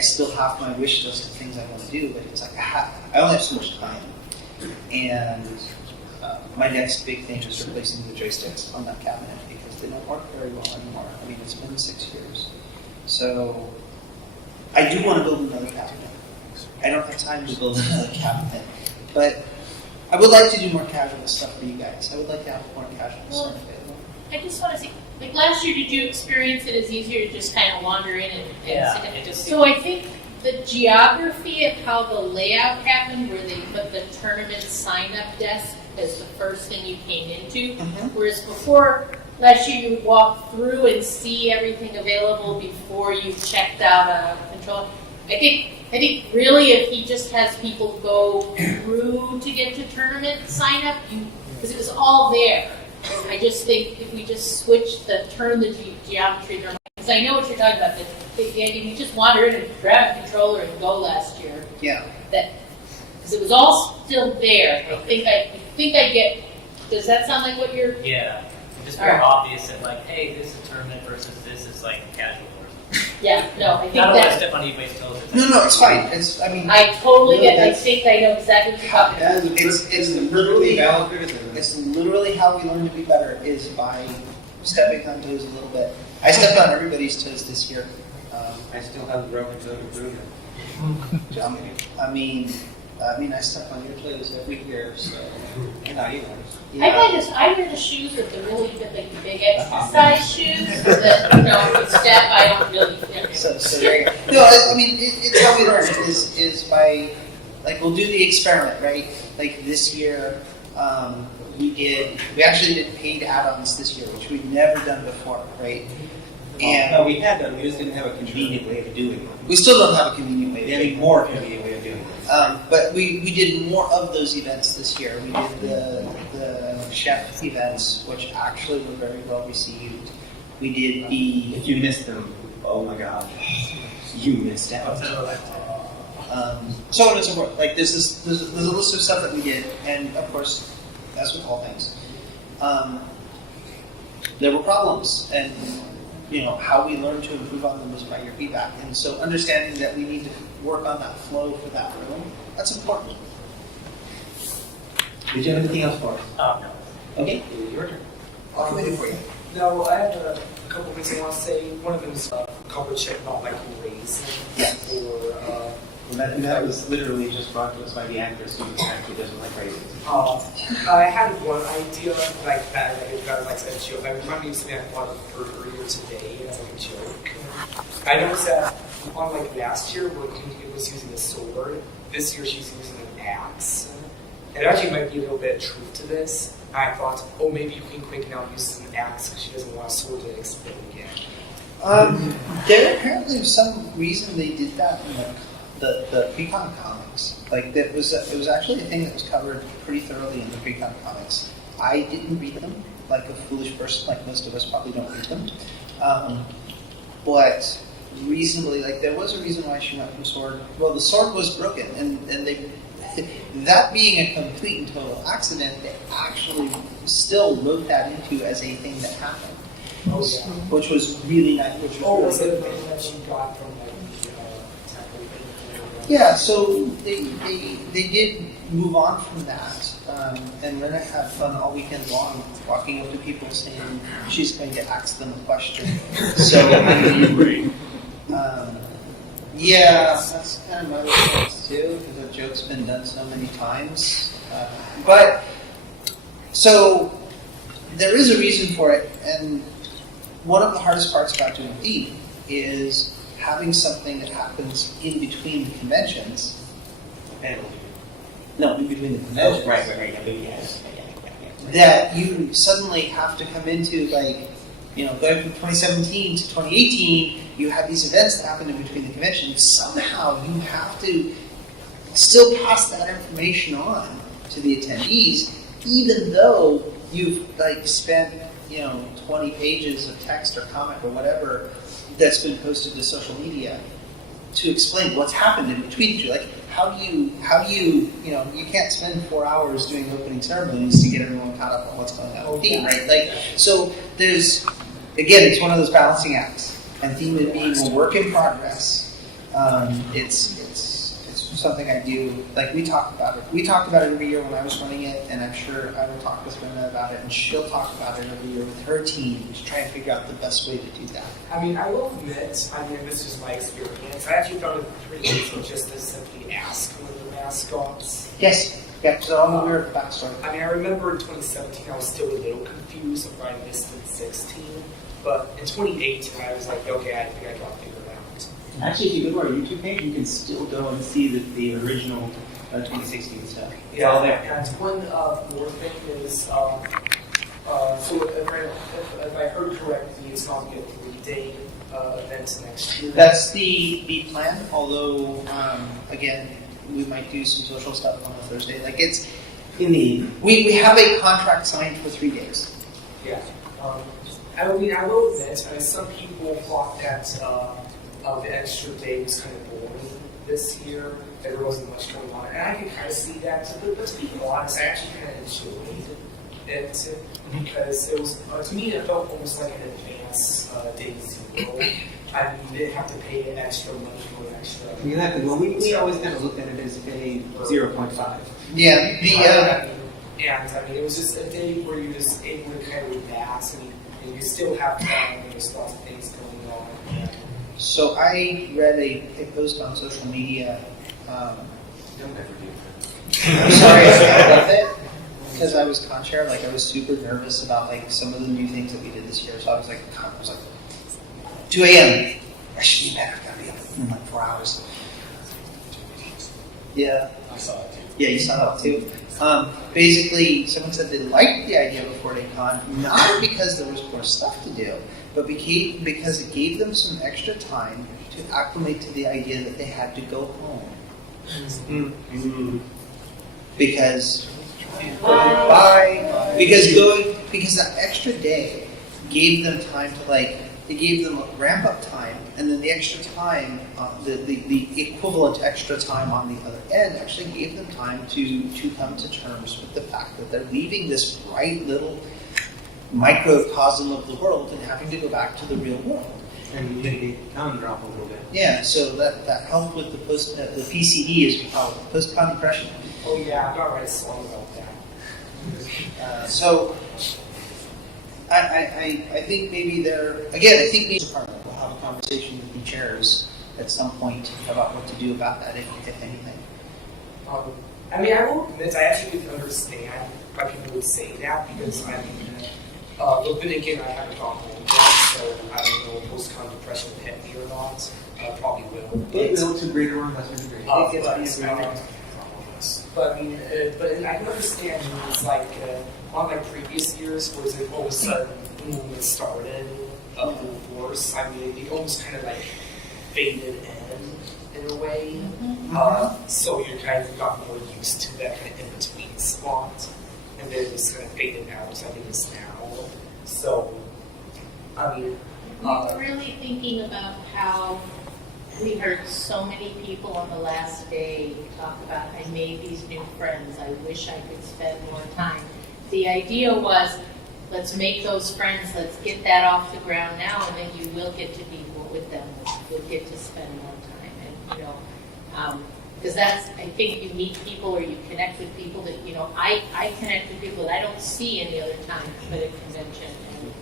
still have my wish list of things I want to do, but it's I only have so much time. And my next big thing is replacing the joysticks on that cabinet, because they don't work very well anymore. I mean, it's been 6 years. So I do want to build another cabinet. I don't have time to build another cabinet, but I would like to do more casual stuff for you guys. I would like to have more casual stuff available. I just want to see, last year, did you experience it as easier to just kind of wander in and sit? So I think the geography of how the layout happened, where they put the tournament sign-up desk as the first thing you came into, whereas before, last year you would walk through and see everything available before you checked out a control. I think really if he just has people go through to get to tournament sign up, because it was all there. I just think if we just turn the geometry, because I know what you're talking about. You just wander in and grab a controller and go last year. Yeah. Because it was all still there. I think I get. Does that sound like what you're? Yeah. It's just very obvious that hey, this is a tournament versus this is casual. Yeah, no, I think I don't want to that. step on anybody's toes. No, it's fine. I totally get. I think I know exactly what you're talking about. It's literally how we learn to be better is by stepping on toes a little bit. I stepped on everybody's toes this year. I still haven't broken toe to prove it. I mean, I step on your toes every year, so you know. I wear the shoes with the really big exercise shoes that if you step, I don't really. So there you go. No, I mean it's how we learn is by we'll do the experiment, right? Like this year, we actually did paid add-ons this year, which we've never done before, right? And no, we had done. We just didn't have a convenient way of doing it. We still don't have a convenient way. We have a more convenient way of doing it. But we did more of those events this year. We did the chef events, which actually were very well received. We did the. If you missed them, oh my gosh, you missed out. So on and so forth. There's a list of stuff that we did, and of course, as with all things, there were problems, and how we learn to improve on them is by your feedback. And so understanding that we need to work on that flow for that room, that's important. Did you have anything else for us? No. Okay, your turn. What can we do for you? No, I have a couple things I want to say. One of them is cover check about Michael Ray's. Yes. Or, that was literally just brought to us by the actress who actually doesn't like raisins. I had one idea like that I got like a joke. I remember you something I thought of earlier today as like a joke. I noticed that on like last year where Queen was using a sword, this year she's using an axe. And there actually might be a little bit of truth to this. I thought, oh, maybe Queen Quick now uses an axe because she doesn't want a sword to explode again. There apparently was some reason they did that in the Precon comics. Like it was actually a thing that was covered pretty thoroughly in the Precon comics. I didn't read them like a foolish person, like most of us probably don't read them. But reasonably, like there was a reason why she went from sword. Well, the sword was broken, and they. That being a complete and total accident, they actually still wrote that into as a thing that happened. Oh, yeah. Which was really nice. Which was really was good. it that she got from like the temple thing? Yeah, so they did move on from that, and Lena had fun all weekend long, walking up to people saying she's going to ask them a question. So, yeah, that's kind of my response too, because the joke's been done so many times. But, so, there is a reason for it, and one of the hardest parts about doing theme is having something that happens in between the conventions. No, in between the conventions. Oh, right, yes. That you suddenly have to come into, like, going from 2017 to 2018, you have these events that happen in between the conventions. Somehow you have to still pass that information on to the attendees, even though you've spent 20 pages of text or comic or whatever that's been posted to social media to explain what's happened in between the two. Like, how do you you can't spend 4 hours doing opening ceremonies to get everyone caught up on what's going on with theme, right? Like, so there's, again, it's one of those balancing acts. And theme being a work in progress, it's something I do. Like, we talk about it. We talked about it every year when I was running it, and I'm sure I will talk with Brenda about it, and she'll talk about it every year with her team to try and figure out the best way to do that. I mean, I will admit, this is my experience. I actually found it pretty easy just to simply ask one of the mascots. Yes. Yeah, so I'm aware of the backstory. I mean, I remember in 2017, I was still a little confused of why I missed in 16. But in 2018, I was like, okay, I think I got it figured out. Actually, if you go to our YouTube page, you can still go and see the original 2016 stuff. It's Yeah, all there. and one more thing is, so if I heard correctly, it's not going to be a 3-day event next year. That's the plan, although, again, we might do some social stuff on a Thursday. Like, it's in the... We have a contract signed for 3 days. Yeah. I mean, I will admit, some people thought that the extra day was kind of boring this year. There wasn't much going on. And I can kind of see that. But to be honest, I actually kind of enjoyed it because it was, to me, it felt almost like an advance day zero. I mean, you didn't have to pay an extra money for an extra. Exactly. Well, we always kind of looked at it as a 0.5. Yeah. And I mean, it was just a day where you're just able to kind of relax and you still have fun and there's lots of things going on. So I read a post on social media. Don't ever do I'm sorry about it because I was con-chair. Like, I was super nervous about some of the new things that we did this year. So I was like 2 a.m. I should be better. I gotta be up in 4 hours. Yeah. I saw it too. Yeah, you saw that too. Basically, someone said they liked the idea of a 4-day con, not because there was more stuff to do, but because it gave them some extra time to acclimate to the idea that they had to go home. Because because that extra day gave them time to it gave them a ramp up time, and then the extra time, the equivalent extra time on the other end actually gave them time to come to terms with the fact that they're leaving this bright little microcosm of the world and having to go back to the real world. And maybe con drop a little bit. Yeah, so that helped with the the PCD, as we call it, post-con depression. Oh yeah, I'm not writing a song about that. So I think maybe I think maybe the department will have a conversation with the chairs at some point about what to do about that, if anything. I mean, I will admit, I actually could understand why people would say that, because I mean, but then again, I haven't gone home yet, so I don't know if post-con depression will hit me or not. Probably will. It will to greater or lesser degree. But I mean, but I can understand it's like on my previous years, where it's like all of a sudden when it started full force. I mean, it almost kind of like faded in a way. So you kind of got more used to that kind of in between spot, and then it's kind of faded out. I think it's now. So I mean, we were really thinking about how we heard so many people on the last day talk about, I made these new friends, I wish I could spend more time. The idea was, let's make those friends, let's get that off the ground now, and then you will get to be more with them, you'll get to spend more time. And, you know, because that's, I think you meet people or you connect with people that, you know, I connect with people that I don't see any other time but at convention, and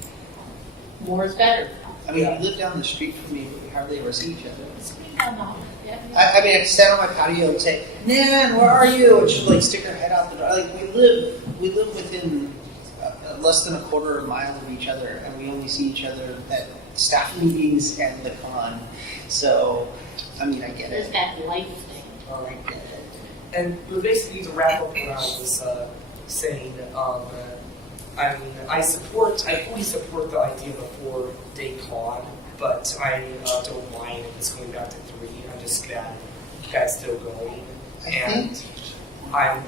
more is better. I mean, you live down the street from me, but we hardly ever see each other. I mean, I could stand on my patio and say, "Nan, where are you?" And she'd like stick her head out the door. Like we live within less than a quarter of a mile of each other, and we only see each other at staff meetings and the con. So, I mean, I get There's it. that life thing. Oh, I get it. and basically to wrap up what I was saying, I mean, I fully support the idea of a 4-day con, but I don't mind if it's going back to 3. I'm just glad that's still going. And I'm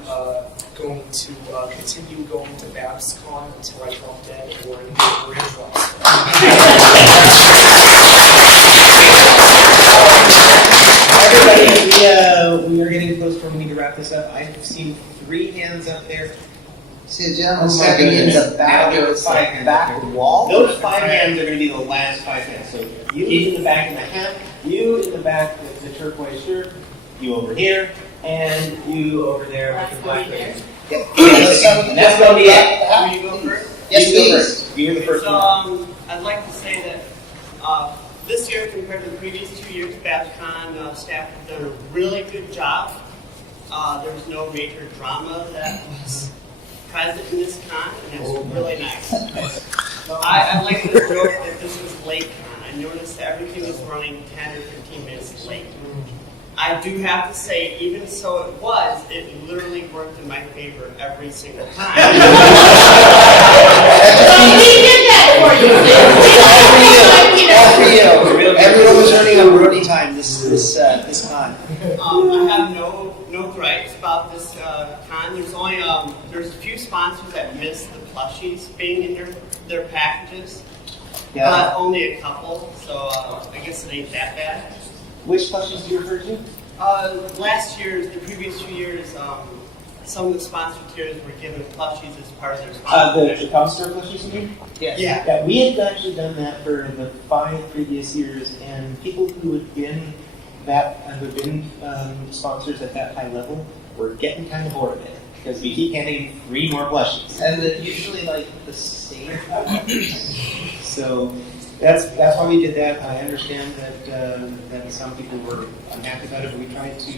going to continue going to BABSCon until I drop dead or in drops. Everybody, we are getting close to, we need to wrap this up. I've seen 3 hands up there. See a gentleman standing in the back of the back wall. Those 5 hands are going to be the last 5 hands. So you in the back in the hat, you in the back with the turquoise shirt, you over here, and you over there with the black hair. And that's going to be it. Will you go first? Yes, you go first. You're the first one. I'd like to say that this year compared to the previous 2 years, BABSCon staff have done a really good job. There's no major drama that was present in this con, and it's really nice. I like to joke that this was late con. I noticed that everything was running 10 or 15 minutes late. I do have to say, even so it literally worked in my favor every single time. We did that for you. All for you. Everyone was earning on Brody time this con. I have no gripes about this con. There's only there's a few sponsors that missed the plushies being in their packages. Yeah. But only a couple, so I guess it ain't that bad. Which plushies do you refer to? The previous 2 years, some of the sponsored tiers were given plushies as part of their sponsorship. The Comstar plushies, you mean? Yeah. We had actually done that for the 5 previous years, and people who had been sponsors at that high level were getting kind of bored of it because we keep handing 3 more plushies, and they're usually like the same. So that's why we did that. I understand that some people were unhappy about it, but we tried to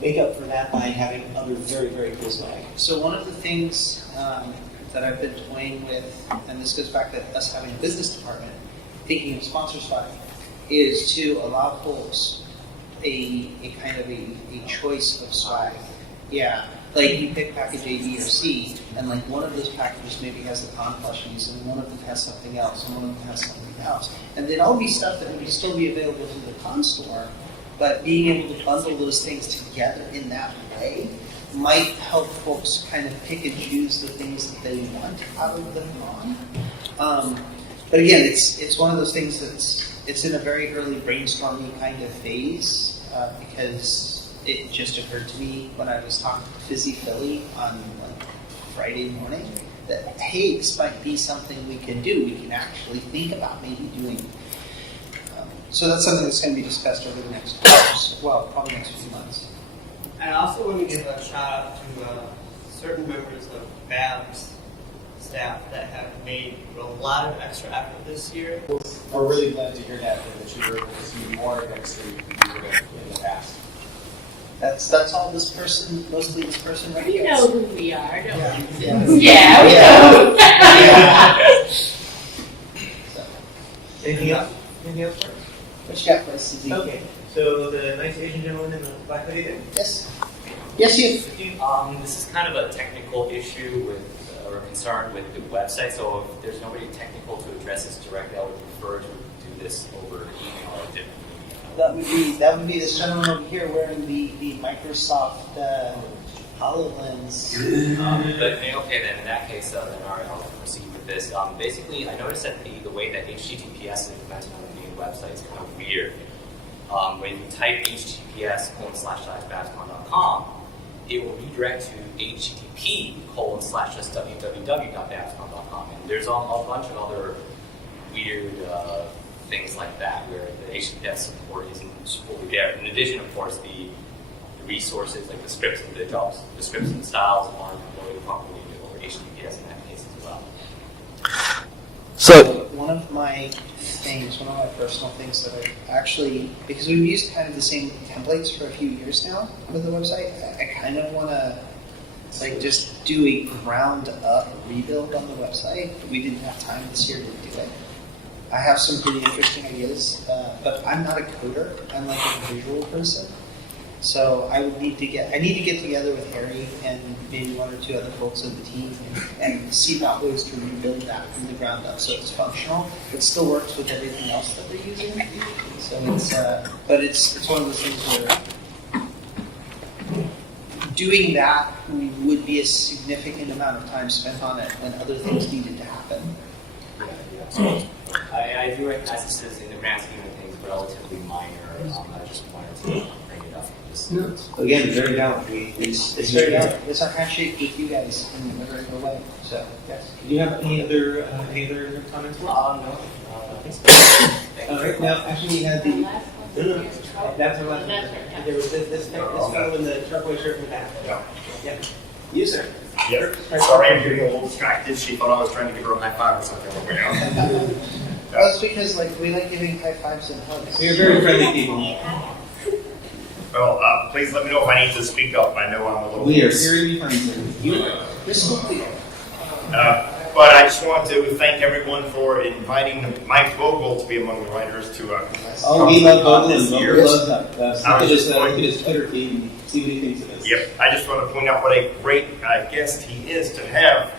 make up for that by having other very, very cool swag. So one of the things that I've been toying with, and this goes back to us having a business department, thinking of sponsor swag, is to allow folks a kind of a choice of swag. Yeah. Like you pick package A, B, or C, and like one of those packages maybe has the con plushies, and one of them has something else, and one of them has something else. And then all be stuff that would still be available through the con store, but being able to bundle those things together in that way might help folks kind of pick and choose the things that they want out of the con. But again, it's one of those things it's in a very early brainstorming kind of phase because it just occurred to me when I was talking to Fizzy Philly on like Friday morning that, hey, this might be something we can do. We can actually think about maybe doing. So that's something that's going to be discussed over the next years. Well, probably next few months. And I also want to give a shout out to certain members of BABS staff that have made a lot of extra effort this year. We're really glad to hear that you were able to see more next year than you would have in the past. That's all this person, mostly this person right You here. know who we are, don't we? Yeah, We know. Anything else? Anything else for us? What you got for us, Suzy? Okay, so the nice Asian gentleman in the black hoodie there? Yes. Yes, you. This is kind of a technical issue with, or concern with the website. So if there's nobody technical to address this directly, I would prefer to do this over email or different. That would be this gentleman over here wearing the Microsoft HoloLens. But okay, then in that case, then all right, I'll proceed with this. Basically, I noticed that the way that HTTPS is implemented on the main website is kind of weird. When you type https://babscon.com, it will redirect to http://www.babscon.com. And there's a bunch of other weird things like that where the HTTPS support isn't fully there. In addition, of course, the resources like the scripts and the jobs, the scripts and styles aren't loaded properly over HTTPS in that case as well. So one of my personal things that I actually, because we've used kind of the same templates for a few years now with the website, I kind of want to just do a ground up rebuild on the website. We didn't have time this year to do it. I have some pretty interesting ideas, but I'm not a coder. I'm like a visual person. So I need to get together with Harry and maybe one or two other folks on the team and see about ways to rebuild that from the ground up so it's functional. It still works with everything else that we're using. So it's one of those things where doing that would be a significant amount of time spent on it when other things needed to happen. I do recognize this is in the grand scheme of things relatively minor. I just wanted to bring it up. Again, very valid. It's very valid. It's our handshake with you guys in a very good way. So yes. Do you have any other comments? No. All right. Now, actually, we had the. No. That's our last one. There was this fellow in the turquoise shirt in the back. Yeah. You, sir. Yeah. Sorry, I'm getting a little distracted. She thought I was trying to give her a high five or something over now. That's because we like giving high fives and hugs. We're very friendly people. Well, please let me know if I need to speak up. I know I'm a little. We are seriously fine. You are crystal clear. But I just want to thank everyone for inviting Mike Vogel to be among the writers to. We love Vogel and Vogel loves us. Look at his Twitter feed and see what he thinks of us. Yep, I just want to point out what a great guest he is to have,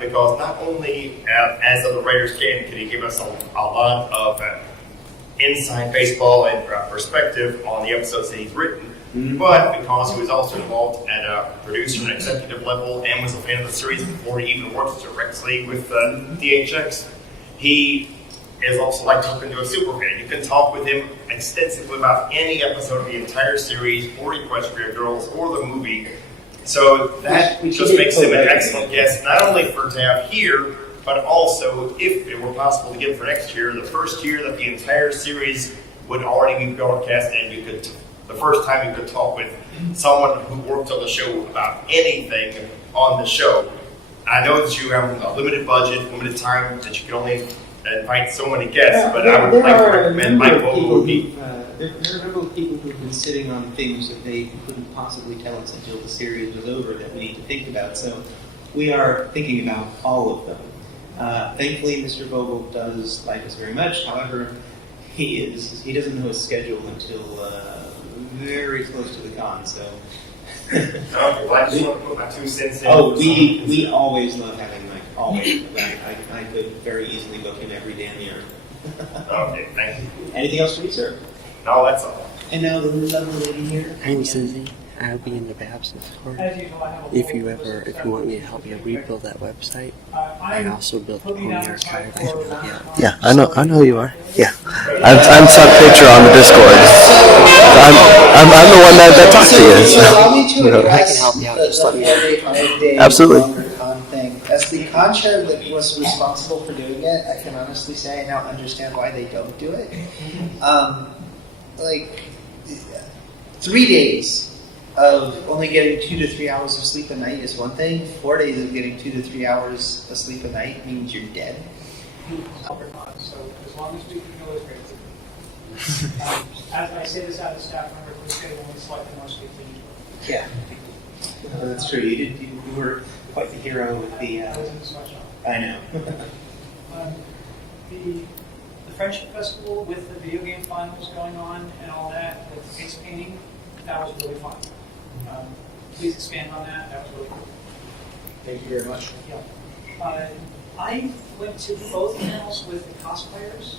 because not only as other writers can he give us a lot of inside baseball and perspective on the episodes that he's written, but because he was also involved at a producer and executive level and was a fan of the series before he even worked directly with DHX, he is also like talking to a super fan. You can talk with him extensively about any episode of the entire series, or Equestria Girls, or the movie. So that just makes him an excellent guest, not only to have here, but also, if it were possible to get for next year, the first year that the entire series would already be broadcast, and you could, the first time you could talk with someone who worked on the show about anything on the show. I know that you have a limited budget, limited time, that you can only invite so many guests, but I would like to recommend Mike Vogel would be. There are a number of people who have been sitting on things that they couldn't possibly tell us until the series was over that we need to think about. So we are thinking about all of them. Thankfully, Mr. Vogel does like us very much. However, he doesn't know his schedule until very close to the con. So. Okay, well, I just want to put my 2 cents in. Oh, we always love having Mike. Always. I could very easily book him every damn year. Okay, thank you. Anything else for you, sir? No, that's all. And now the lovely lady here. I'm Susie. I'll be in the BABSCon Discord. If you want me to help you rebuild that website, I also built the Pony Archive. Yeah, I know who you are. Yeah, I'm sub pitcher on the Discord. I'm the one that talks to you. So. I can help you out. Just let me know. Absolutely. As the con chair that was responsible for doing it, I can honestly say I now understand why they don't do it. 3 days of only getting 2 to 3 hours of sleep a night is one thing. 4 days of getting 2 to 3 hours of sleep a night means you're dead. So as long as we can go as great. As I say this out of staff member, we say when we select the most sleep we need. Yeah. That's true. You were quite the hero with the. I was in the sweatshop. I know. The Friendship Festival with the video game finals going on and all that, with face painting, that was really fun. Please expand on that. That was really cool. Thank you very much. Yeah. I went to both panels with the cosplayers,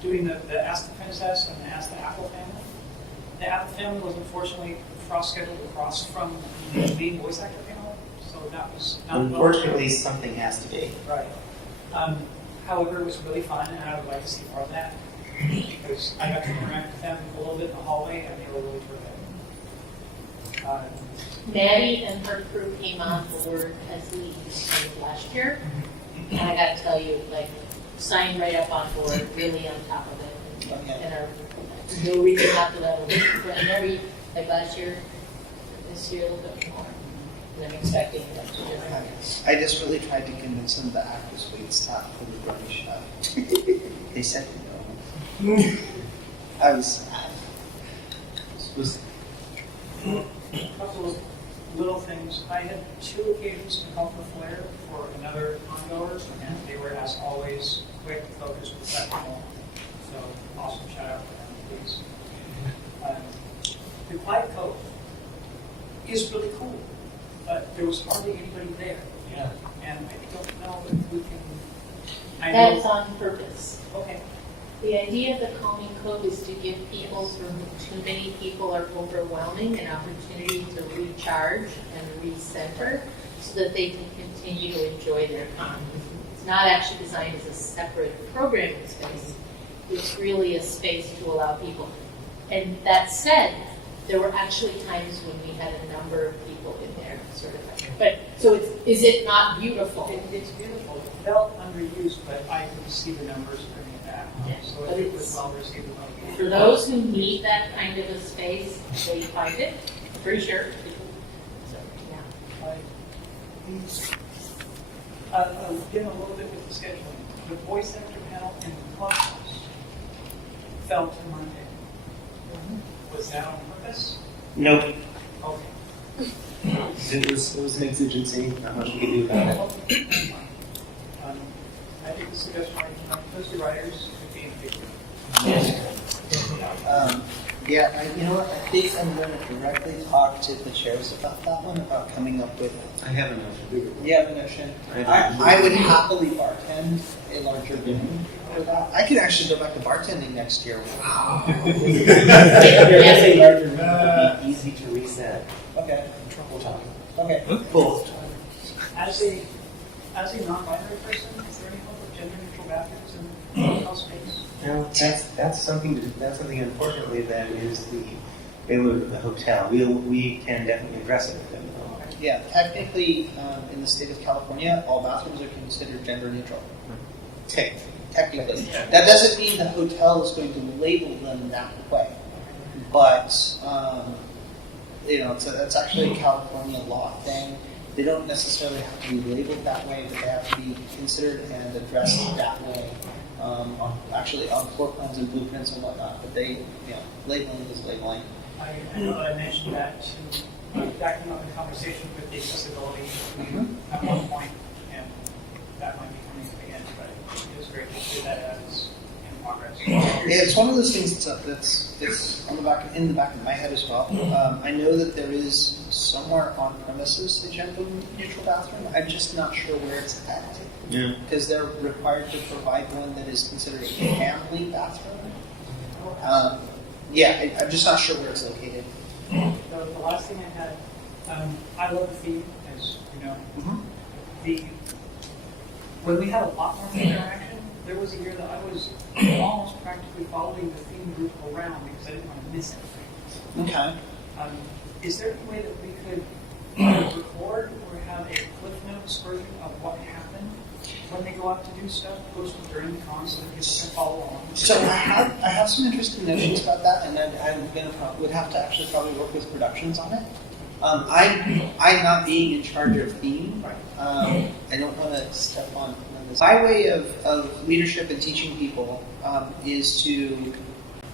doing the Ask the Princess and the Ask the Apple family. The Apple family was unfortunately cross-scheduled across from the main voice actor panel, so that was not Unfortunately, something has to be. Right. However, it was really fun, and I would like to see more of that, because I got to interact with them a little bit in the hallway, and they were really terrific. Maddie and her crew came on board as leads last year, and I got to tell you, like, signed right up on board, really on top of it, and are no reason not to let them. And every, like last year, this year a little bit more, and I'm expecting them to do it. I desperately tried to convince them to act as wait staff for the brunch shop. They said no. I was sad. A couple of little things. I had 2 occasions to help the flare for another ongoers, and they were, as always, quick, focused, professional. So, awesome shout out to them, please. The Quiet Cove is really cool, but there was hardly anybody there. Yeah. And I don't know if we can. That's on purpose. Okay. The idea of the calming code is to give people for whom too many people are overwhelming an opportunity to recharge and recenter so that they can continue to enjoy their time. It's not actually designed as a separate programming space. It's really a space to allow people. And that said, there were actually times when we had a number of people in there, sort of. But so is it not beautiful? It's beautiful. It felt underused, but I could see the numbers bringing it back. Yeah, So but it was well received. For those who need that kind of a space, they find it. I'm pretty sure. So, yeah. Again, a little bit with the scheduling. The voice actor panel in the clubhouse fell to Monday. Was that on purpose? Nope. Okay. It was an exigency. Not much we could do about it. I think the suggestion from Thursday writers could be in favor. You know what? I think I'm going to directly talk to the chairs about that one, about coming up with. I have a notion. You have a notion? I would happily bartend a larger dinner for that. I could actually go back to bartending next year. Wow. Yes, a larger dinner would be easy to reset. Okay. Trouble talking. Okay. Cool. As a non-binary person, is there any hope of gender-neutral bathrooms in the house space? No, that's something. Unfortunately, that is the failure of the hotel. We can definitely address it. Yeah, technically, in the state of California, all bathrooms are considered gender neutral. Technically. That doesn't mean the hotel is going to label them that way. But, it's actually a California law thing. They don't necessarily have to be labeled that way, but they have to be considered and addressed that way. On floor plans and blueprints and whatnot. But labeling is labeling. I know that I mentioned that backing up the conversation with the accessibility at one point, and that might be coming up again, but it was great to see that as in progress. Yeah, it's one of those things that's in the back of my head as well. I know that there is somewhere on premises a gender neutral bathroom. I'm just not sure where it's at. Yeah. Because they're required to provide one that is considered a family bathroom. I'm just not sure where it's located. The last thing I had, I love the theme, as you know. When we had a lot more interaction, there was a year that I was almost practically following the theme group around because I didn't want to miss anything. Okay. Is there any way that we could record or have a Cliff Notes version of what happened when they go out to do stuff, post it during the con so that people can follow along. So I have some interesting notions about that, and then would have to actually probably work with productions on it. I'm not being in charge of theme. I don't want to step on this. My way of leadership and teaching people is to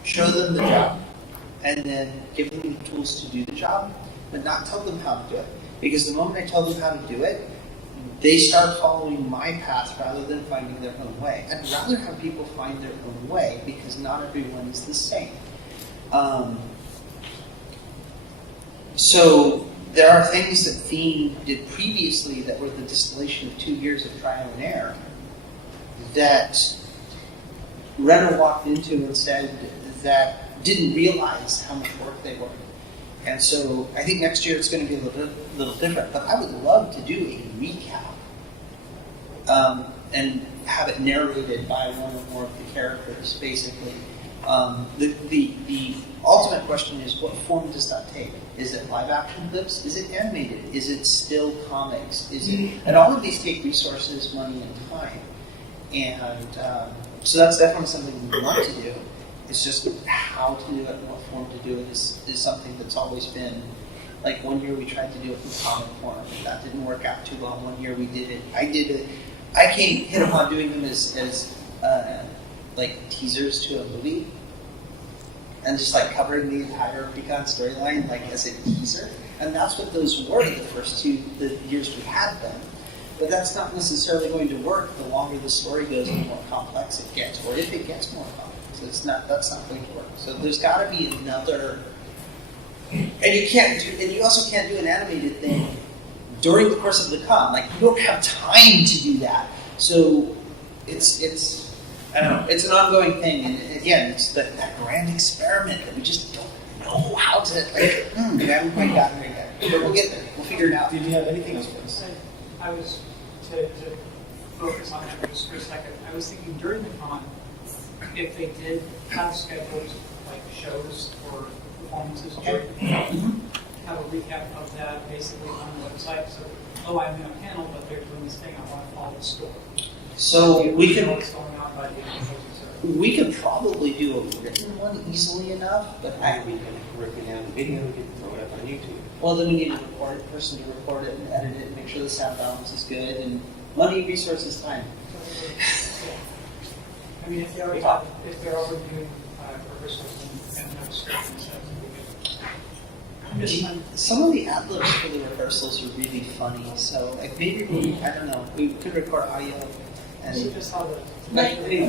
show them the job and then give them the tools to do the job, but not tell them how to do it. Because the moment I tell them how to do it, they start following my path rather than finding their own way. I'd rather have people find their own way because not everyone is the same. So there are things that Theme did previously that were the distillation of 2 years of trial and error that Renner walked into and said that didn't realize how much work they were. And so I think next year it's going to be a little different. But I would love to do a recap and have it narrated by one or more of the characters, basically. The ultimate question is, what form does that take? Is it live action clips? Is it animated? Is it still comics? Is it? And all of these take resources, money, and time. And so that's definitely something we want to do. It's just how to do it and what form to do it is something that's always been, like 1 year we tried to do it in comic form, and that didn't work out too well. 1 year we did it. I hit upon doing them as like teasers to a movie, and just like covering the entire Precon storyline like as a teaser, and that's what those were the first the years we had them. But that's not necessarily going to work the longer the story goes and the more complex it gets, or if it gets more complex. So that's not going to work. So there's got to be another, and you also can't do an animated thing during the course of the con. Like you don't have time to do that. So it's I don't know. It's an ongoing thing, and again, it's that grand experiment that we just don't know how to. Like, we haven't quite gotten there yet, but we'll get there. We'll figure it out. Did you have anything else for us? I was to focus on that just for a second. I was thinking during the con, if they did have scheduled like shows or performances during the con, have a recap of that basically on the website. So, I'm in a panel, but they're doing this thing. I want to follow the story. So we can. What's going on by the end of the We could probably do a written one easily enough, but we can rip it down the video. We can throw it up on YouTube. Well, then we need a person to record it and edit it and make sure the sound balance is good, and money, resources, time. I mean, if they're already doing rehearsals and have scripts and stuff, some of the ad-libs for the rehearsals are really funny, so like maybe I don't know, we could record audio and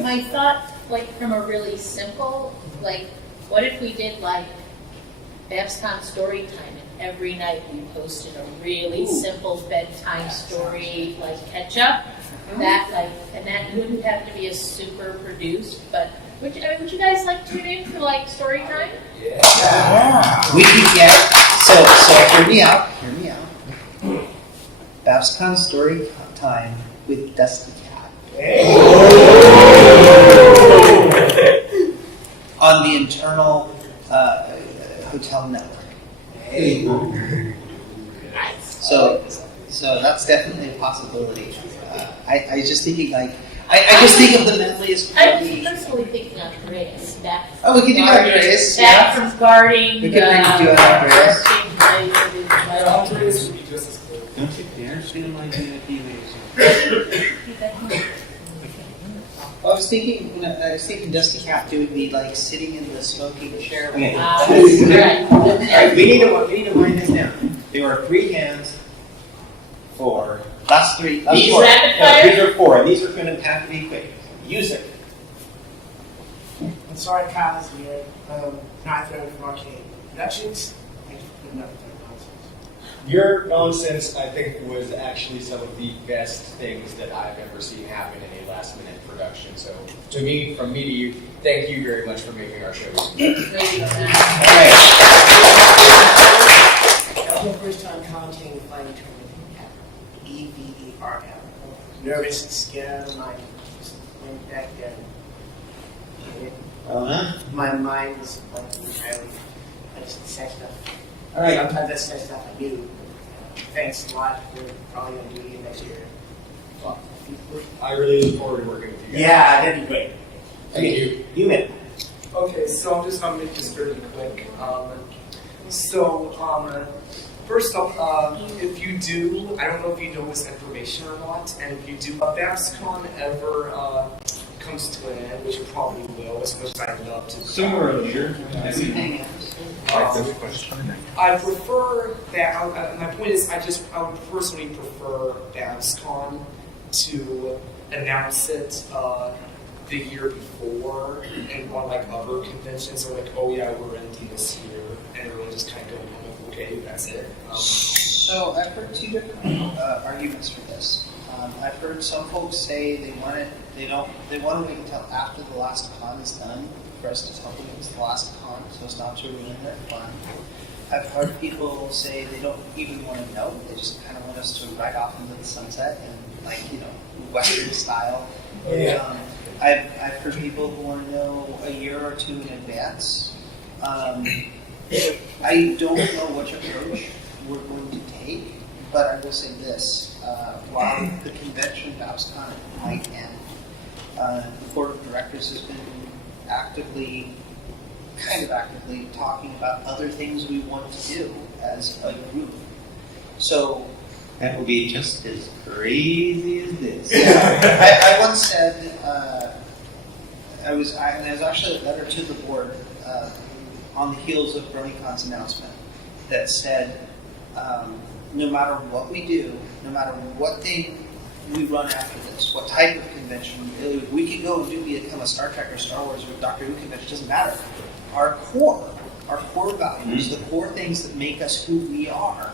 my thought, like from a really simple, like what if we did like BABSCon story time and every night we posted a really simple bedtime story like catch up. That and that wouldn't have to be a super produced, but would you guys like to tune in for like story time? Yeah. We could get so hear me out. BABSCon story time with Dusty Cat. On the internal hotel network. So that's definitely a possibility. I just thinking like I just think of the medleys. I'm personally thinking Andreas. That we could do Andreas. That from guarding. We could do Andreas. Andreas would be just as good. Don't you dare steal my DVD. I was thinking Dusty Cat doing the like sitting in the smoking chair. Okay. All right, we need to wind this down. There are 3 hands for last 3. These rapid fire? These are 4. These are going to have to be quick. Use it. I'm sorry, Kyle's here. Not from Arcade Productions. Thank you for putting up with that nonsense. Your nonsense, I think, was actually some of the best things that I've ever seen happen in a last-minute production. So, from me to you, thank you very much for making our show. That was my first time commenting with my attorney. EVERM. Nervous and scared. My just went back there. My mind was like entirely. I just said stuff. All right. Sometimes that's stuff I do. Thanks a lot for probably going to do it again next year. Well, I really look forward to working with you guys. Yeah, that'd be great. Thank you. You bet. Okay, so I'm just gonna make this very quick. First off, if you do, I don't know if you know this information or not, and if you do, BABSCon ever comes to an end, which it probably will, as much as I'd love to. Sooner or later. I prefer that. My point is, I would personally prefer BABSCon to announce it the year before, and on like other conventions, or like, oh yeah, we're ending this year, and everyone just kind of going, oh, okay, that's it. So I've heard two different arguments for this. I've heard some folks say they want to wait until after the last con is done for us to tell them it was the last con, so it's not to ruin their fun. I've heard people say they don't even want to know; they just kind of want us to ride off into the sunset and, like, Western style. I've heard people who want to know a year or two in advance. I don't know which approach we're going to take, but I will say this. While the convention BABSCon might end, the board of directors has been actively talking about other things we want to do as a group. So that will be just as crazy as this. I once said, I was actually a letter to the board on the heels of BronyCon's announcement that said, no matter what we do, no matter what thing we run after this, what type of convention, we could go and become a Star Trek or Star Wars or Doctor Who convention, doesn't matter. Our core values, the core things that make us who we are,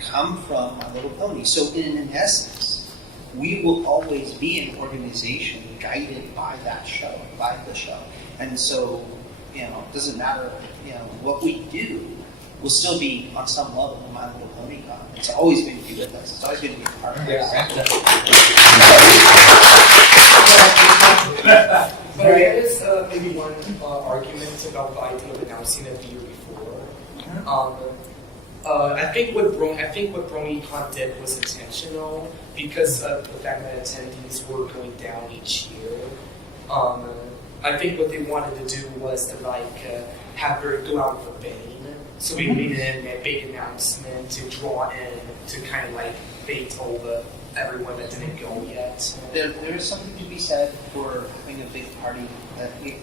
come from My Little Pony. So in essence, we will always be an organization guided by that show, by the show. And so, it doesn't matter, what we do will still be on some level My Little Pony Con. It's always going to be with us. It's always going to be a part of us. But there is maybe one argument about the idea of announcing it the year before. I think what BronyCon did was intentional because of the fact that attendees were going down each year. I think what they wanted to do was to have her go out with a bang. So we made a big announcement to draw in, to kind of bait over everyone that didn't go yet. There is something to be said for having a big party. We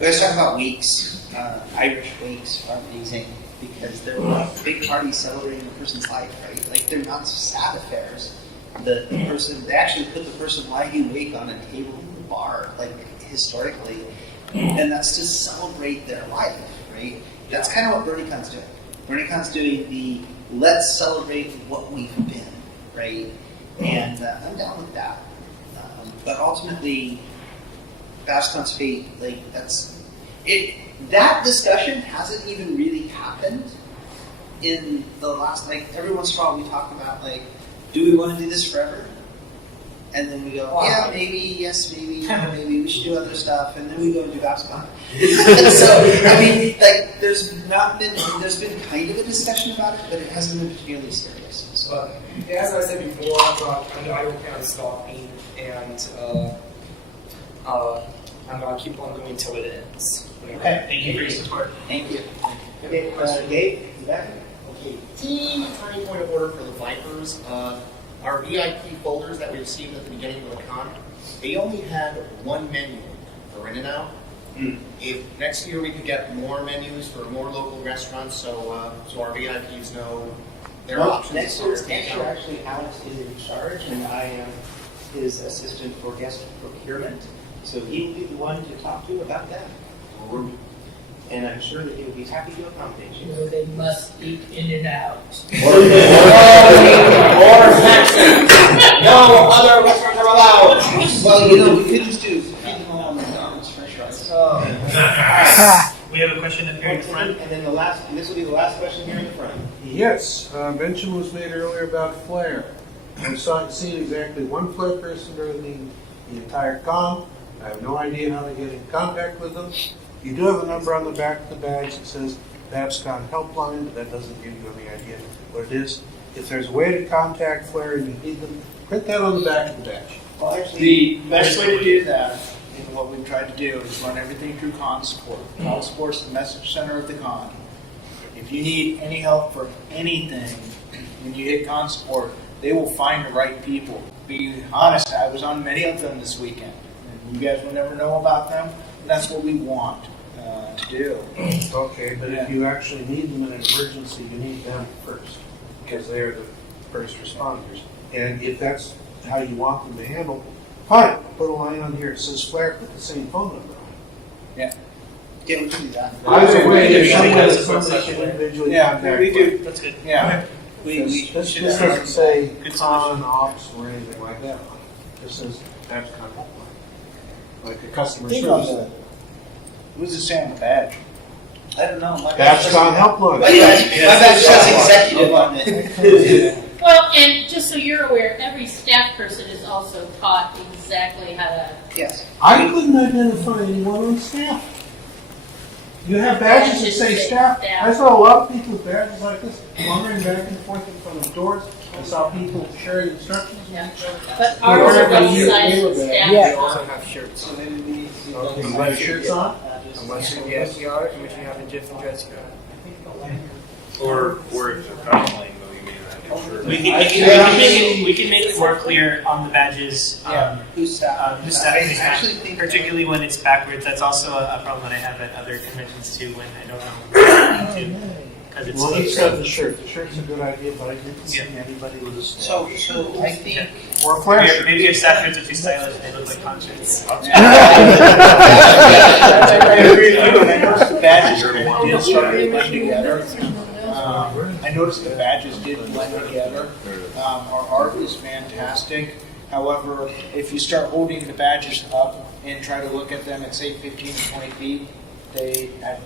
always talk about wakes. Irish wakes are amazing because they're big parties celebrating a person's life, right? They're not sad affairs. They actually put the person lying awake on a table in the bar, historically, and that's to celebrate their life, right? That's kind of what BronyCon's doing. BronyCon's doing the let's celebrate what we've been, right? And I'm down with that. But ultimately, BABSCon's fate, that's it. That discussion hasn't even really happened in the last, every once in a while we talk about, do we want to do this forever? And then we go, yeah, maybe, yes, maybe, maybe we should do other stuff, and then we go and do BABSCon. So, there's been kind of a discussion about it, but it hasn't been particularly serious. So. As I said before, I don't plan on stopping, and I'm going to keep on going until it ends. Okay, thank you for your support. Thank you. Okay, Dave, you back? Okay, teeny tiny point of order for the Vipers. Our VIP folders that we received at the beginning of the con, they only had one menu for in and out. If next year we could get more menus for more local restaurants, so our VIPs know their options. Next year, actually, Alex is in charge, and I am his assistant for guest procurement. So he will be the one to talk to about that. And I'm sure that he will be happy to accommodate you. So they must eat in and out. Or no other restaurants are allowed. Well, we could just do McDonald's French fries. We have a question up here in the front. And then this will be the last question here in the front. Yes, mention was made earlier about Flair. I seen exactly one Flair person during the entire con. I have no idea how to get in contact with them. You do have a number on the back of the bags that says BABSCon helpline, but that doesn't give you any idea what it is. If there's a way to contact Flair and you need them, Print that on the back of the badge. Well, actually, the best way to do that, and what we've tried to do, is run everything through Con Support. Con Support's the message center of the con. If you need any help for anything, when you hit Con Support, they will find the right people. Be honest, I was on many of them this weekend. And you guys will never know about them. That's what we want to do. Okay, but if you actually need them in an emergency, you need them first, because they are the first responders. And if that's how you want them to handle, fine, put a line on here that says flare, put the same phone number on it. Yeah. Yeah, we can do that. Either way, there's there's somebody can individually contact. we do. That's good. Yeah. This doesn't say con, ops, or anything like that. It says BABSCon helpline, like a customer Think on service. What does it say on the badge? I don't know. BABSCon helpline. My badge says executive on it. Well, and just so you're aware, every staff person is also taught exactly how to. Yes. I couldn't identify anyone on staff. You have badges that say staff. I saw a lot of people with badges like this wandering back and forth in front of doors. I saw people sharing instructions with each other. But ours are both sized staff. They also have shirts. Okay, you got shirts on? Unless you're the SDR, which you have a GIF and dress code. Or if they're traveling, though, you may not have shirts. We can make it more clear on the badges. Who's staff? Who's staff is back, particularly when it's backwards. That's also a problem that I have at other conventions too, when I don't know who to. It's Well, you said the shirt. The shirt's a good idea, but I didn't see anybody with a staff. So I think. Or a flare shirt. Maybe your staff shirts are too stylish and they look like conscience. I agree with you, and I noticed the badges did start to blend together. I noticed the badges did blend together. Our art is fantastic. However, if you start holding the badges up and try to look at them at say 15 to 20 feet, I'm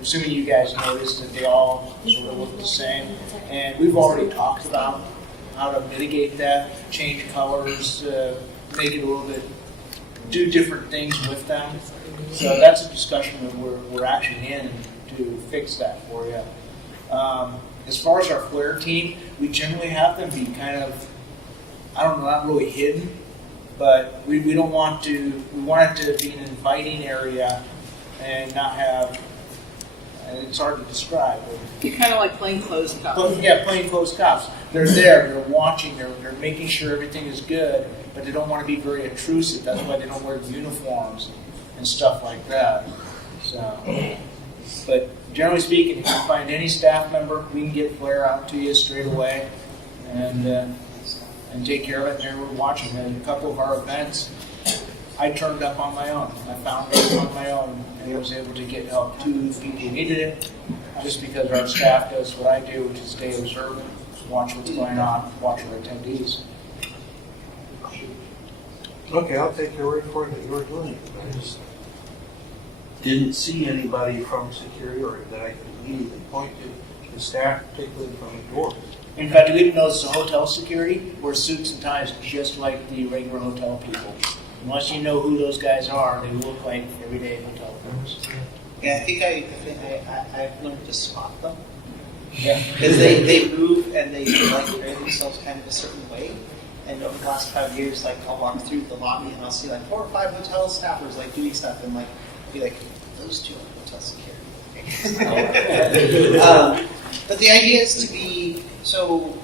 assuming you guys noticed that they all sort of look the same. And we've already talked about how to mitigate that, change colors, make it a little bit, do different things with them. So that's a discussion that we're actually in to fix that for you. As far as our flare team, we generally have them be kind of, I don't know, not really hidden, but we don't want to, we want it to be an inviting area and not have, it's hard to describe. You're kind of like plainclothes cops. But, yeah, plainclothes cops. They're there, they're watching, they're making sure everything is good, but they don't want to be very intrusive. That's why they don't wear uniforms and stuff like that. So, but generally speaking, if you find any staff member, we can get flare out to you straight away and take care of it. And we're watching it. A couple of our events, I turned up on my own. I found it on my own and I was able to get help to people who needed it just because our staff does what I do, which is stay observant, watch what's going on, watch our attendees. Okay, I'll take your word for it that you're doing it. I just didn't see anybody from security or that I could immediately point to the staff, particularly from the door. In fact, we noticed the hotel security wear suits and ties just like the regular hotel people. Unless you know who those guys are, they look like everyday hotel folks. Yeah, I think I've learned to spot them. Yeah. Because they move and they like carry themselves kind of a certain way. And over the last 5 years, like I'll walk through the lobby and I'll see like 4 or 5 hotel staffers like doing stuff and like be like, those two are hotel security. But the idea is to be so.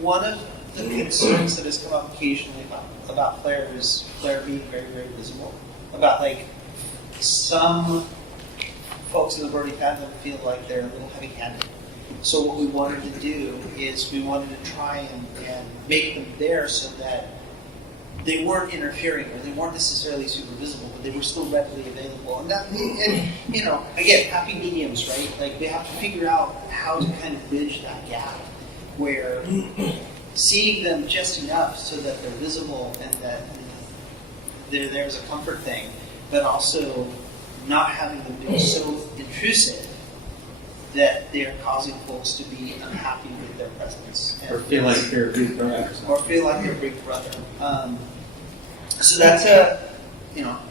One of the concerns that has come up occasionally about flare is flare being very, very visible. About like some folks that have already had them feel like they're a little heavy-handed. So what we wanted to do is we wanted to try and make them there so that they weren't interfering or they weren't necessarily super visible, but they were still readily available. And you know, again, happy mediums, right? Like they have to figure out how to kind of bridge that gap where seeing them just enough so that they're visible and that there's a comfort thing, but also not having them be so intrusive that they're causing folks to be unhappy with their presence. Or feel like they're a big brother. Or feel like they're a big brother. So that's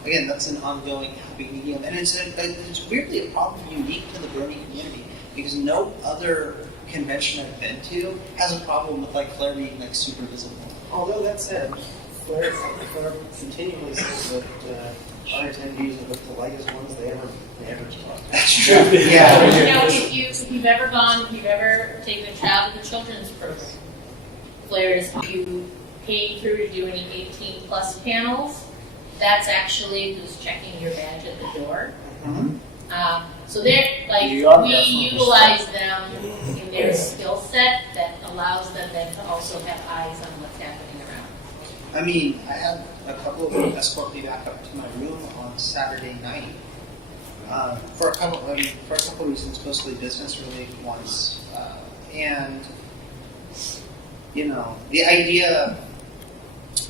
again, that's an ongoing happy medium. And it's weirdly a problem unique to the Bernie community because no other convention I've been to has a problem with like flare being like super visible. Although that said, Flair continually says that our attendees are the politest ones they ever talk. That's true. You know, if you've ever taken a child to the children's program, Flair's, you pay through to do any 18 plus panels, that's actually who's checking your badge at the door. So they're like, we utilize them in their skill set that allows them then to also have eyes on what's happening around. I mean, I had a couple of them escort me back up to my room on Saturday night. For a couple of reasons, mostly business related ones. And, you know, the idea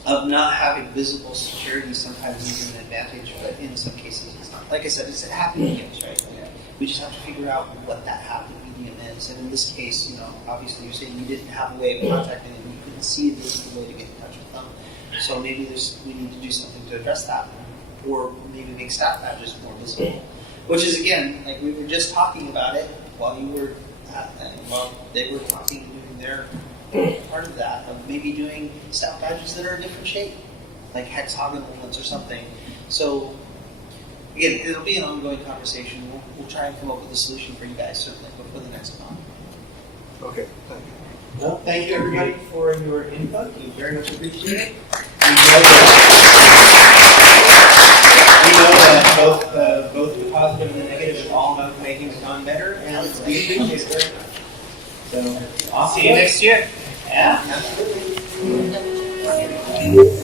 of not having visible security sometimes is an advantage, but in some cases it's not. Like I said, it's a happy medium, right? We just have to figure out what that happy medium is. And in this case, you know, obviously you're saying you didn't have a way of contacting them, you couldn't see a visible way to get in touch with them. So maybe we need to do something to address that, or maybe make staff badges more visible. Which is, again, like we were just talking about it while you were while they were talking and doing their part of that, of maybe doing staff badges that are a different shape, like hexagonal ones or something. So again, it'll be an ongoing conversation. We'll try and come up with a solution for you guys, certainly, before the next con. Okay, thank you. Well, thank you everybody for your input. We very much appreciate it. We know that both the positive and the negative is all about making the con better, and we appreciate it very much. So, awesome. See you next year. Yeah, absolutely.